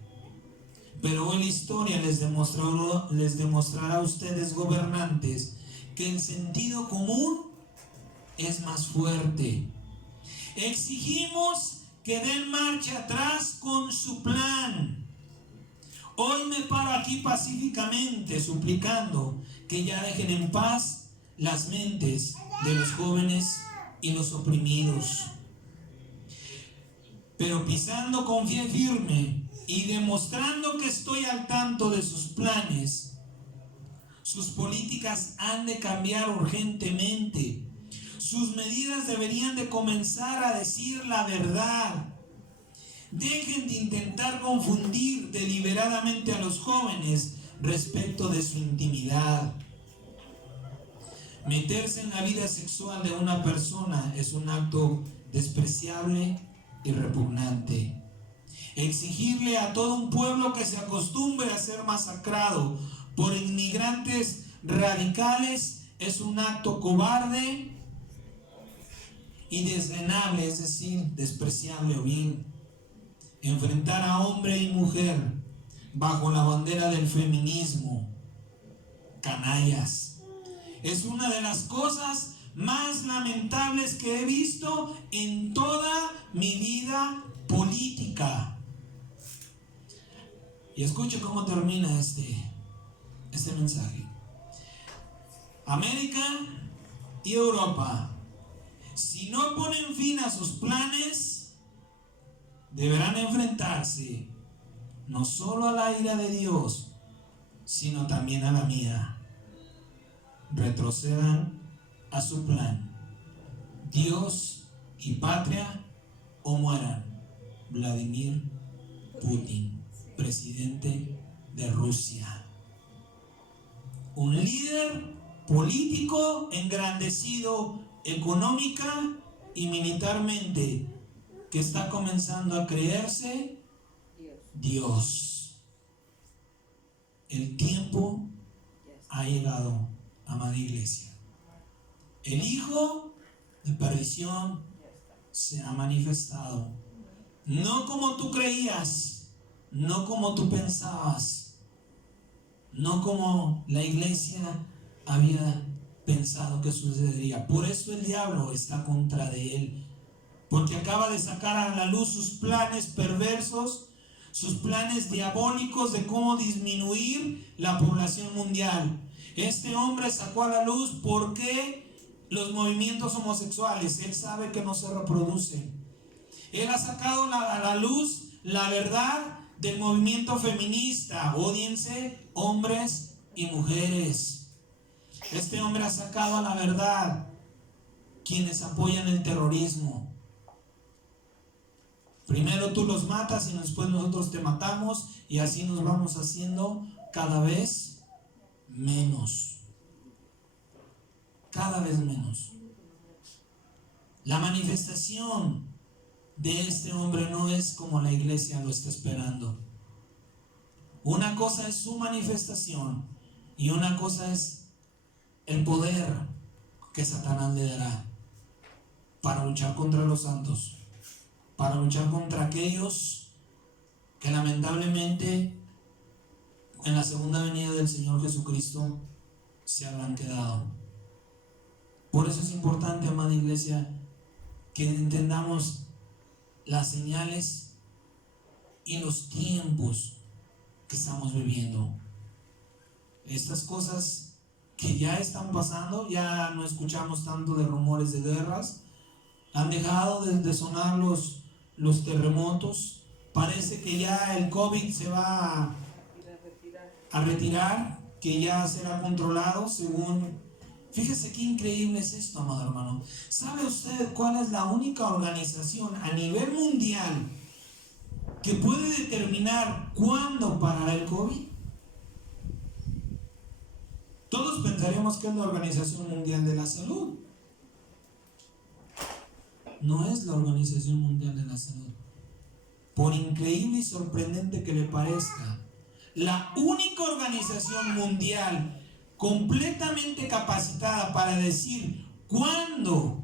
Pero hoy la historia les demostrará a ustedes, gobernantes, que el sentido común es más fuerte. Exigimos que den marcha atrás con su plan. Hoy me paro aquí pacíficamente suplicando que ya dejen en paz las mentes de los jóvenes y los oprimidos. Pero pisando con pie firme y demostrando que estoy al tanto de sus planes, sus políticas han de cambiar urgentemente. Sus medidas deberían de comenzar a decir la verdad. Dejen de intentar confundir deliberadamente a los jóvenes respecto de su intimidad. Meterse en la vida sexual de una persona es un acto despreciable y repugnante. Exigirle a todo un pueblo que se acostumbre a ser masacrado por inmigrantes radicales es un acto cobarde y desdenable, es decir, despreciable o vil. Enfrentar a hombre y mujer bajo la bandera del feminismo, canallas, es una de las cosas más lamentables que he visto en toda mi vida política. Y escuche cómo termina este mensaje. América y Europa, si no ponen fin a sus planes, deberán enfrentarse no solo a la ira de Dios, sino también a la mía. Retrocedan a su plan. Dios y patria o mueran. Vladimir Putin, presidente de Rusia. Un líder político engrandecido económica y militarmente, que está comenzando a creerse Dios. El tiempo ha llegado, amada iglesia. El hijo de perdición se ha manifestado. No como tú creías, no como tú pensabas, no como la iglesia había pensado que sucedería. Por eso el diablo está contra de él, porque acaba de sacar a la luz sus planes perversos, sus planes diabólicos de cómo disminuir la población mundial. Este hombre sacó a la luz por qué los movimientos homosexuales, él sabe que no se reproducen. Él ha sacado a la luz la verdad del movimiento feminista. Ódiense hombres y mujeres. Este hombre ha sacado a la verdad quienes apoyan el terrorismo. Primero tú los matas y después nosotros te matamos, y así nos vamos haciendo cada vez menos. Cada vez menos. La manifestación de este hombre no es como la iglesia lo está esperando. Una cosa es su manifestación y una cosa es el poder que Satanás le dará para luchar contra los santos, para luchar contra aquellos que lamentablemente en la segunda venida del Señor Jesucristo se habrán quedado. Por eso es importante, amada iglesia, que entendamos las señales y los tiempos que estamos viviendo. Estas cosas que ya están pasando, ya no escuchamos tanto de rumores de guerras, han dejado de sonar los terremotos. Parece que ya el COVID se va a retirar, que ya será controlado según... Fíjese qué increíble es esto, amado hermano. ¿Sabe usted cuál es la única organización a nivel mundial que puede determinar cuándo parará el COVID? Todos pensaríamos que es la Organización Mundial de la Salud. No es la Organización Mundial de la Salud. Por increíble y sorprendente que le parezca, la única organización mundial completamente capacitada para decir cuándo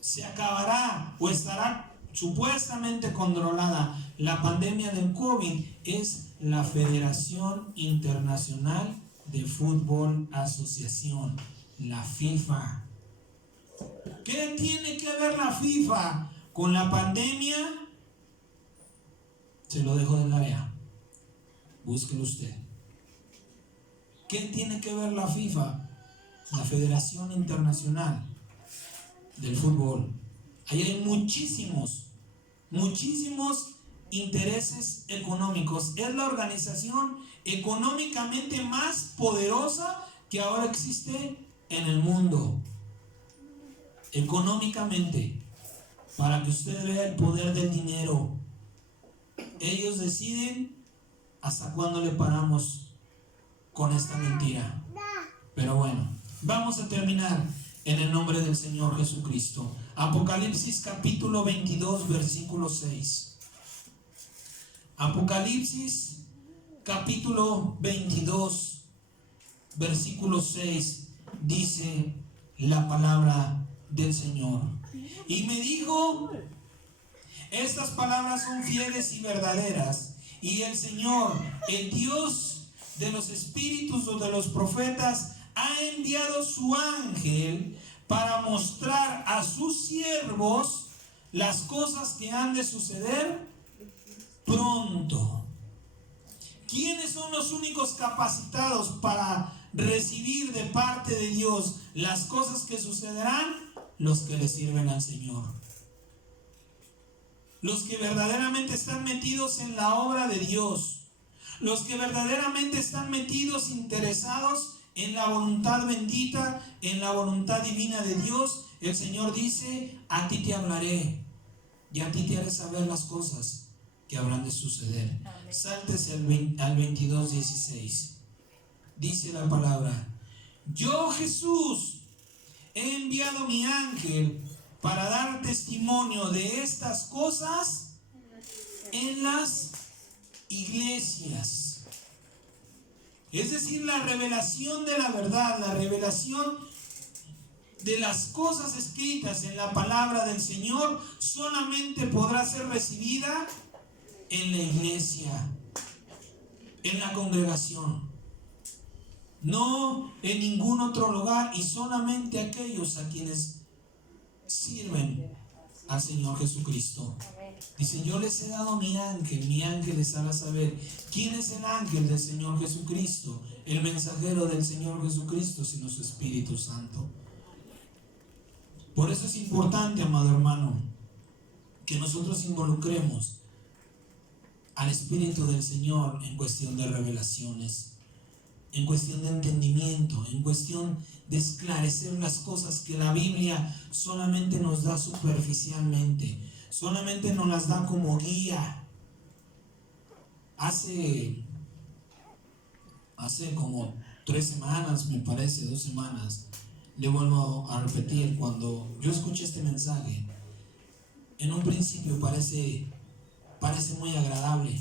se acabará o estará supuestamente controlada la pandemia del COVID es la Federación Internacional de Fútbol Asociación, la FIFA. ¿Qué tiene que ver la FIFA con la pandemia? Se lo dejo de tarea. Búsquelo usted. ¿Qué tiene que ver la FIFA? La Federación Internacional del Fútbol. Ahí hay muchísimos intereses económicos. Es la organización económicamente más poderosa que ahora existe en el mundo. Económicamente, para que usted vea el poder del dinero. Ellos deciden hasta cuándo le paramos con esta mentira. Pero bueno, vamos a terminar en el nombre del Señor Jesucristo. Apocalipsis capítulo 22, versículo 6. Apocalipsis capítulo 22, versículo 6. dice la palabra del Señor. Y me dijo: estas palabras son fieles y verdaderas, y el Señor, el Dios de los espíritus o de los profetas, ha enviado su ángel para mostrar a sus siervos las cosas que han de suceder pronto. ¿Quiénes son los únicos capacitados para recibir de parte de Dios las cosas que sucederán? Los que le sirven al Señor. Los que verdaderamente están metidos en la obra de Dios. Los que verdaderamente están metidos, interesados en la voluntad bendita, en la voluntad divina de Dios. El Señor dice: a ti te hablaré y a ti te haré saber las cosas que habrán de suceder. Sáltese al 22:16. Dice la palabra: yo, Jesús, he enviado mi ángel para dar testimonio de estas cosas en las iglesias. Es decir, la revelación de la verdad, la revelación de las cosas escritas en la palabra del Señor solamente podrá ser recibida en la iglesia, en la congregación, no en ningún otro lugar, y solamente aquellos a quienes sirven al Señor Jesucristo. Dice: yo les he dado mi ángel les hará saber. ¿Quién es el ángel del Señor Jesucristo? El mensajero del Señor Jesucristo, sino su Espíritu Santo. Por eso es importante, amado hermano, que nosotros involucremos al Espíritu del Señor en cuestión de revelaciones, en cuestión de entendimiento, en cuestión de esclarecer las cosas que la Biblia solamente nos da superficialmente, solamente nos las da como guía. Hace como 3 semanas, me parece, 2 semanas, le vuelvo a repetir, cuando yo escuché este mensaje, en un principio parece muy agradable,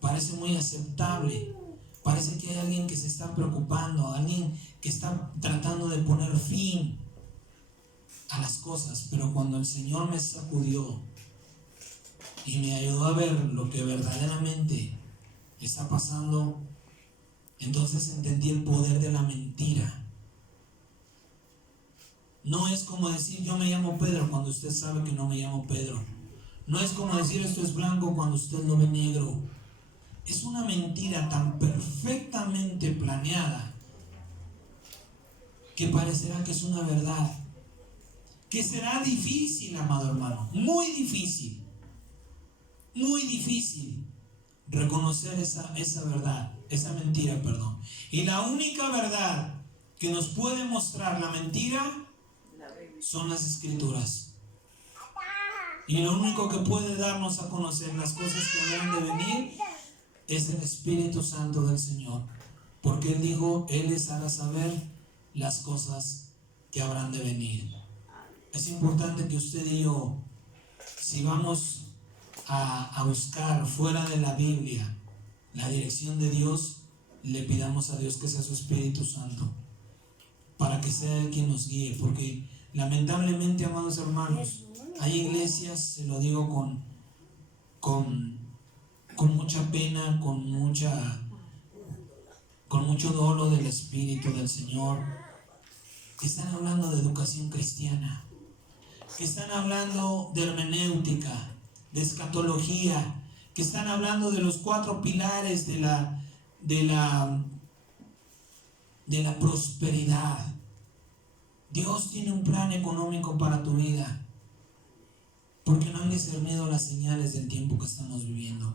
parece muy aceptable. Parece que hay alguien que se está preocupando, alguien que está tratando de poner fin a las cosas. Pero cuando el Señor me sacudió y me ayudó a ver lo que verdaderamente está pasando, entonces entendí el poder de la mentira. No es como decir: yo me llamo Pedro, cuando usted sabe que no me llamo Pedro. No es como decir: esto es blanco, cuando usted lo ve negro. Es una mentira tan perfectamente planeada que parecerá que es una verdad, que será difícil, amado hermano, muy difícil reconocer esa verdad, esa mentira, perdón. Y la única verdad que nos puede mostrar la mentira son las Escrituras. Y lo único que puede darnos a conocer las cosas que habrán de venir es el Espíritu Santo del Señor, porque Él dijo: Él les hará saber las cosas que habrán de venir. Es importante que usted y yo, si vamos a buscar fuera de la Biblia la dirección de Dios, le pidamos a Dios que sea su Espíritu Santo, para que sea Él quien nos guíe, porque lamentablemente, amados hermanos, hay iglesias, se lo digo con mucha pena, con mucho dolo del Espíritu del Señor, que están hablando de educación cristiana, que están hablando de hermenéutica, de escatología, que están hablando de los 4 pilares de la prosperidad. Dios tiene un plan económico para tu vida, porque no han discernido las señales del tiempo que estamos viviendo.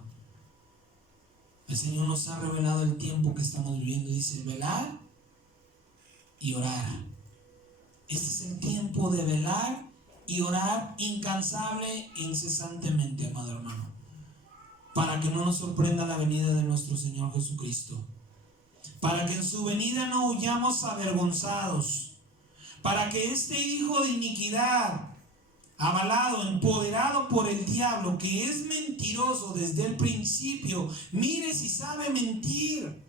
El Señor nos ha revelado el tiempo que estamos viviendo. Dice: velar y orar. Este es el tiempo de velar y orar incansable e incesantemente, amado hermano, para que no nos sorprenda la venida de nuestro Señor Jesucristo, para que en su venida no huyamos avergonzados, para que este hijo de iniquidad, avalado, empoderado por el diablo, que es mentiroso desde el principio, mire si sabe mentir.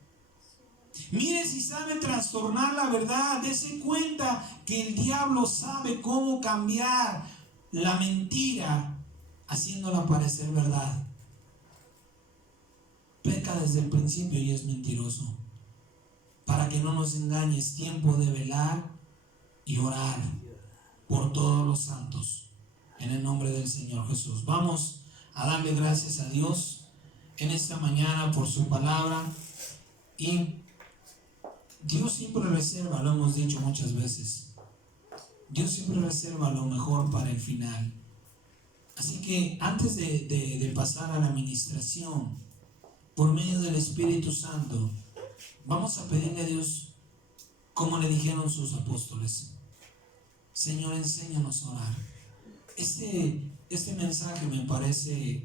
Mire si sabe trastornar la verdad. Dese cuenta que el diablo sabe cómo cambiar la mentira haciéndola parecer verdad. Peca desde el principio y es mentiroso. Para que no nos engañe, es tiempo de velar y orar por todos los santos. En el nombre del Señor Jesús. Vamos a darle gracias a Dios en esta mañana por su palabra. Y Dios siempre reserva, lo hemos dicho muchas veces, Dios siempre reserva lo mejor para el final. Así que antes de pasar a la administración, por medio del Espíritu Santo, vamos a pedirle a Dios, como le dijeron sus apóstoles: Señor, enséñanos a orar. Este mensaje me parece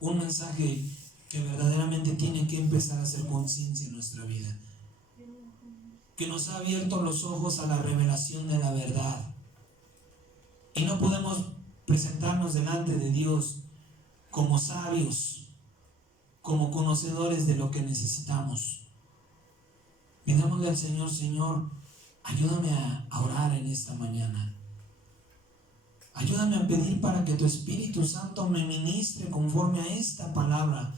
un mensaje que verdaderamente tiene que empezar a hacer conciencia en nuestra vida, que nos ha abierto los ojos a la revelación de la verdad. Y no podemos presentarnos delante de Dios como sabios, como conocedores de lo que necesitamos. Pidámosle al Señor: Señor, ayúdame a orar en esta mañana. Ayúdame a pedir para que tu Espíritu Santo me ministre conforme a esta palabra.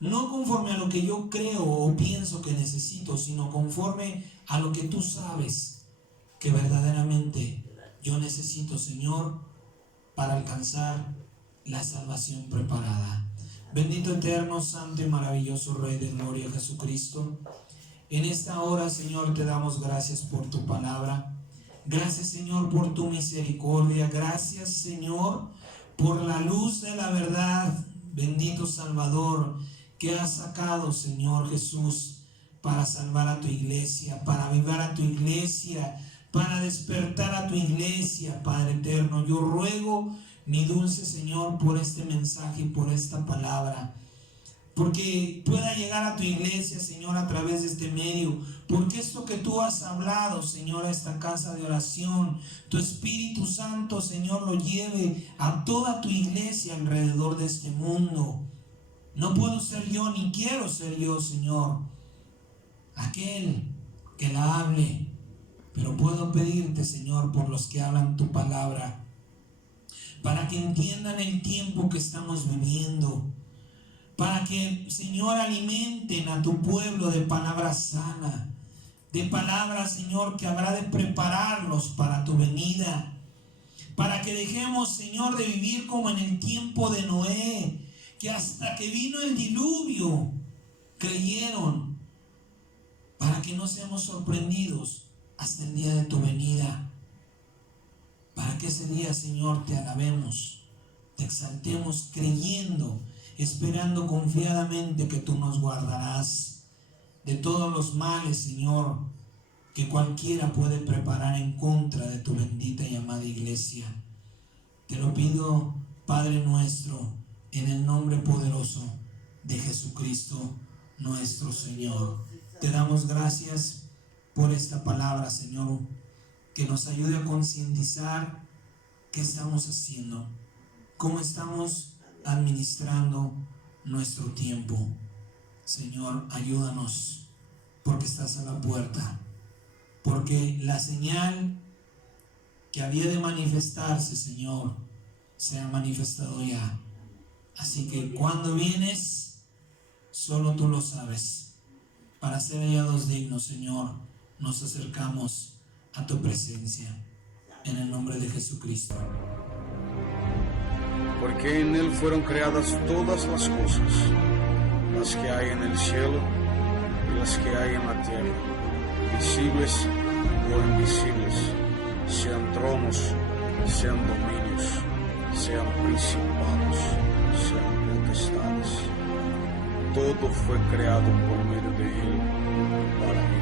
No conforme a lo que yo creo o pienso que necesito, sino conforme a lo que tú sabes que verdaderamente yo necesito, Señor, para alcanzar la salvación preparada. Bendito, eterno, santo y maravilloso Rey de gloria, Jesucristo. En esta hora, Señor, te damos gracias por tu palabra. Gracias, Señor, por tu misericordia. Gracias, Señor, por la luz de la verdad. Bendito Salvador, que has sacado, Señor Jesús, para salvar a tu iglesia, para avivar a tu iglesia, para despertar a tu iglesia, Padre eterno. Yo ruego, mi dulce Señor, por este mensaje y por esta palabra, porque pueda llegar a tu iglesia, Señor, a través de este medio, porque esto que tú has hablado, Señor, a esta casa de oración, tu Espíritu Santo, Señor, lo lleve a toda tu iglesia alrededor de este mundo. No puedo ser yo, ni quiero ser yo, Señor, aquel que la hable, pero puedo pedirte, Señor, por los que hablan tu palabra, para que entiendan el tiempo que estamos viviendo, para que, Señor, alimenten a tu pueblo de palabra sana, de palabra, Señor, que habrá de prepararlos para tu venida, para que dejemos, Señor, de vivir como en el tiempo de Noé, que hasta que vino el diluvio creyeron, para que no seamos sorprendidos hasta el día de tu venida, para que ese día, Señor, te alabemos, te exaltemos, creyendo, esperando confiadamente que tú nos guardarás de todos los males, Señor, que cualquiera puede preparar en contra de tu bendita y amada iglesia. Te lo pido, Padre nuestro, en el nombre poderoso de Jesucristo nuestro Señor. Te damos gracias por esta palabra, Señor, que nos ayude a concientizar qué estamos haciendo, cómo estamos administrando nuestro tiempo. Señor, ayúdanos, porque estás a la puerta, porque la señal que había de manifestarse, Señor, se ha manifestado ya. Así que cuando vienes, solo tú lo sabes. Para ser hallados dignos, Señor, nos acercamos a tu presencia, en el nombre de Jesucristo. Porque en Él fueron creadas todas las cosas, las que hay en el cielo y las que hay en la tierra, visibles o invisibles, sean tronos, sean dominios, sean principados, sean potestades. Todo fue creado por medio de Él, para Él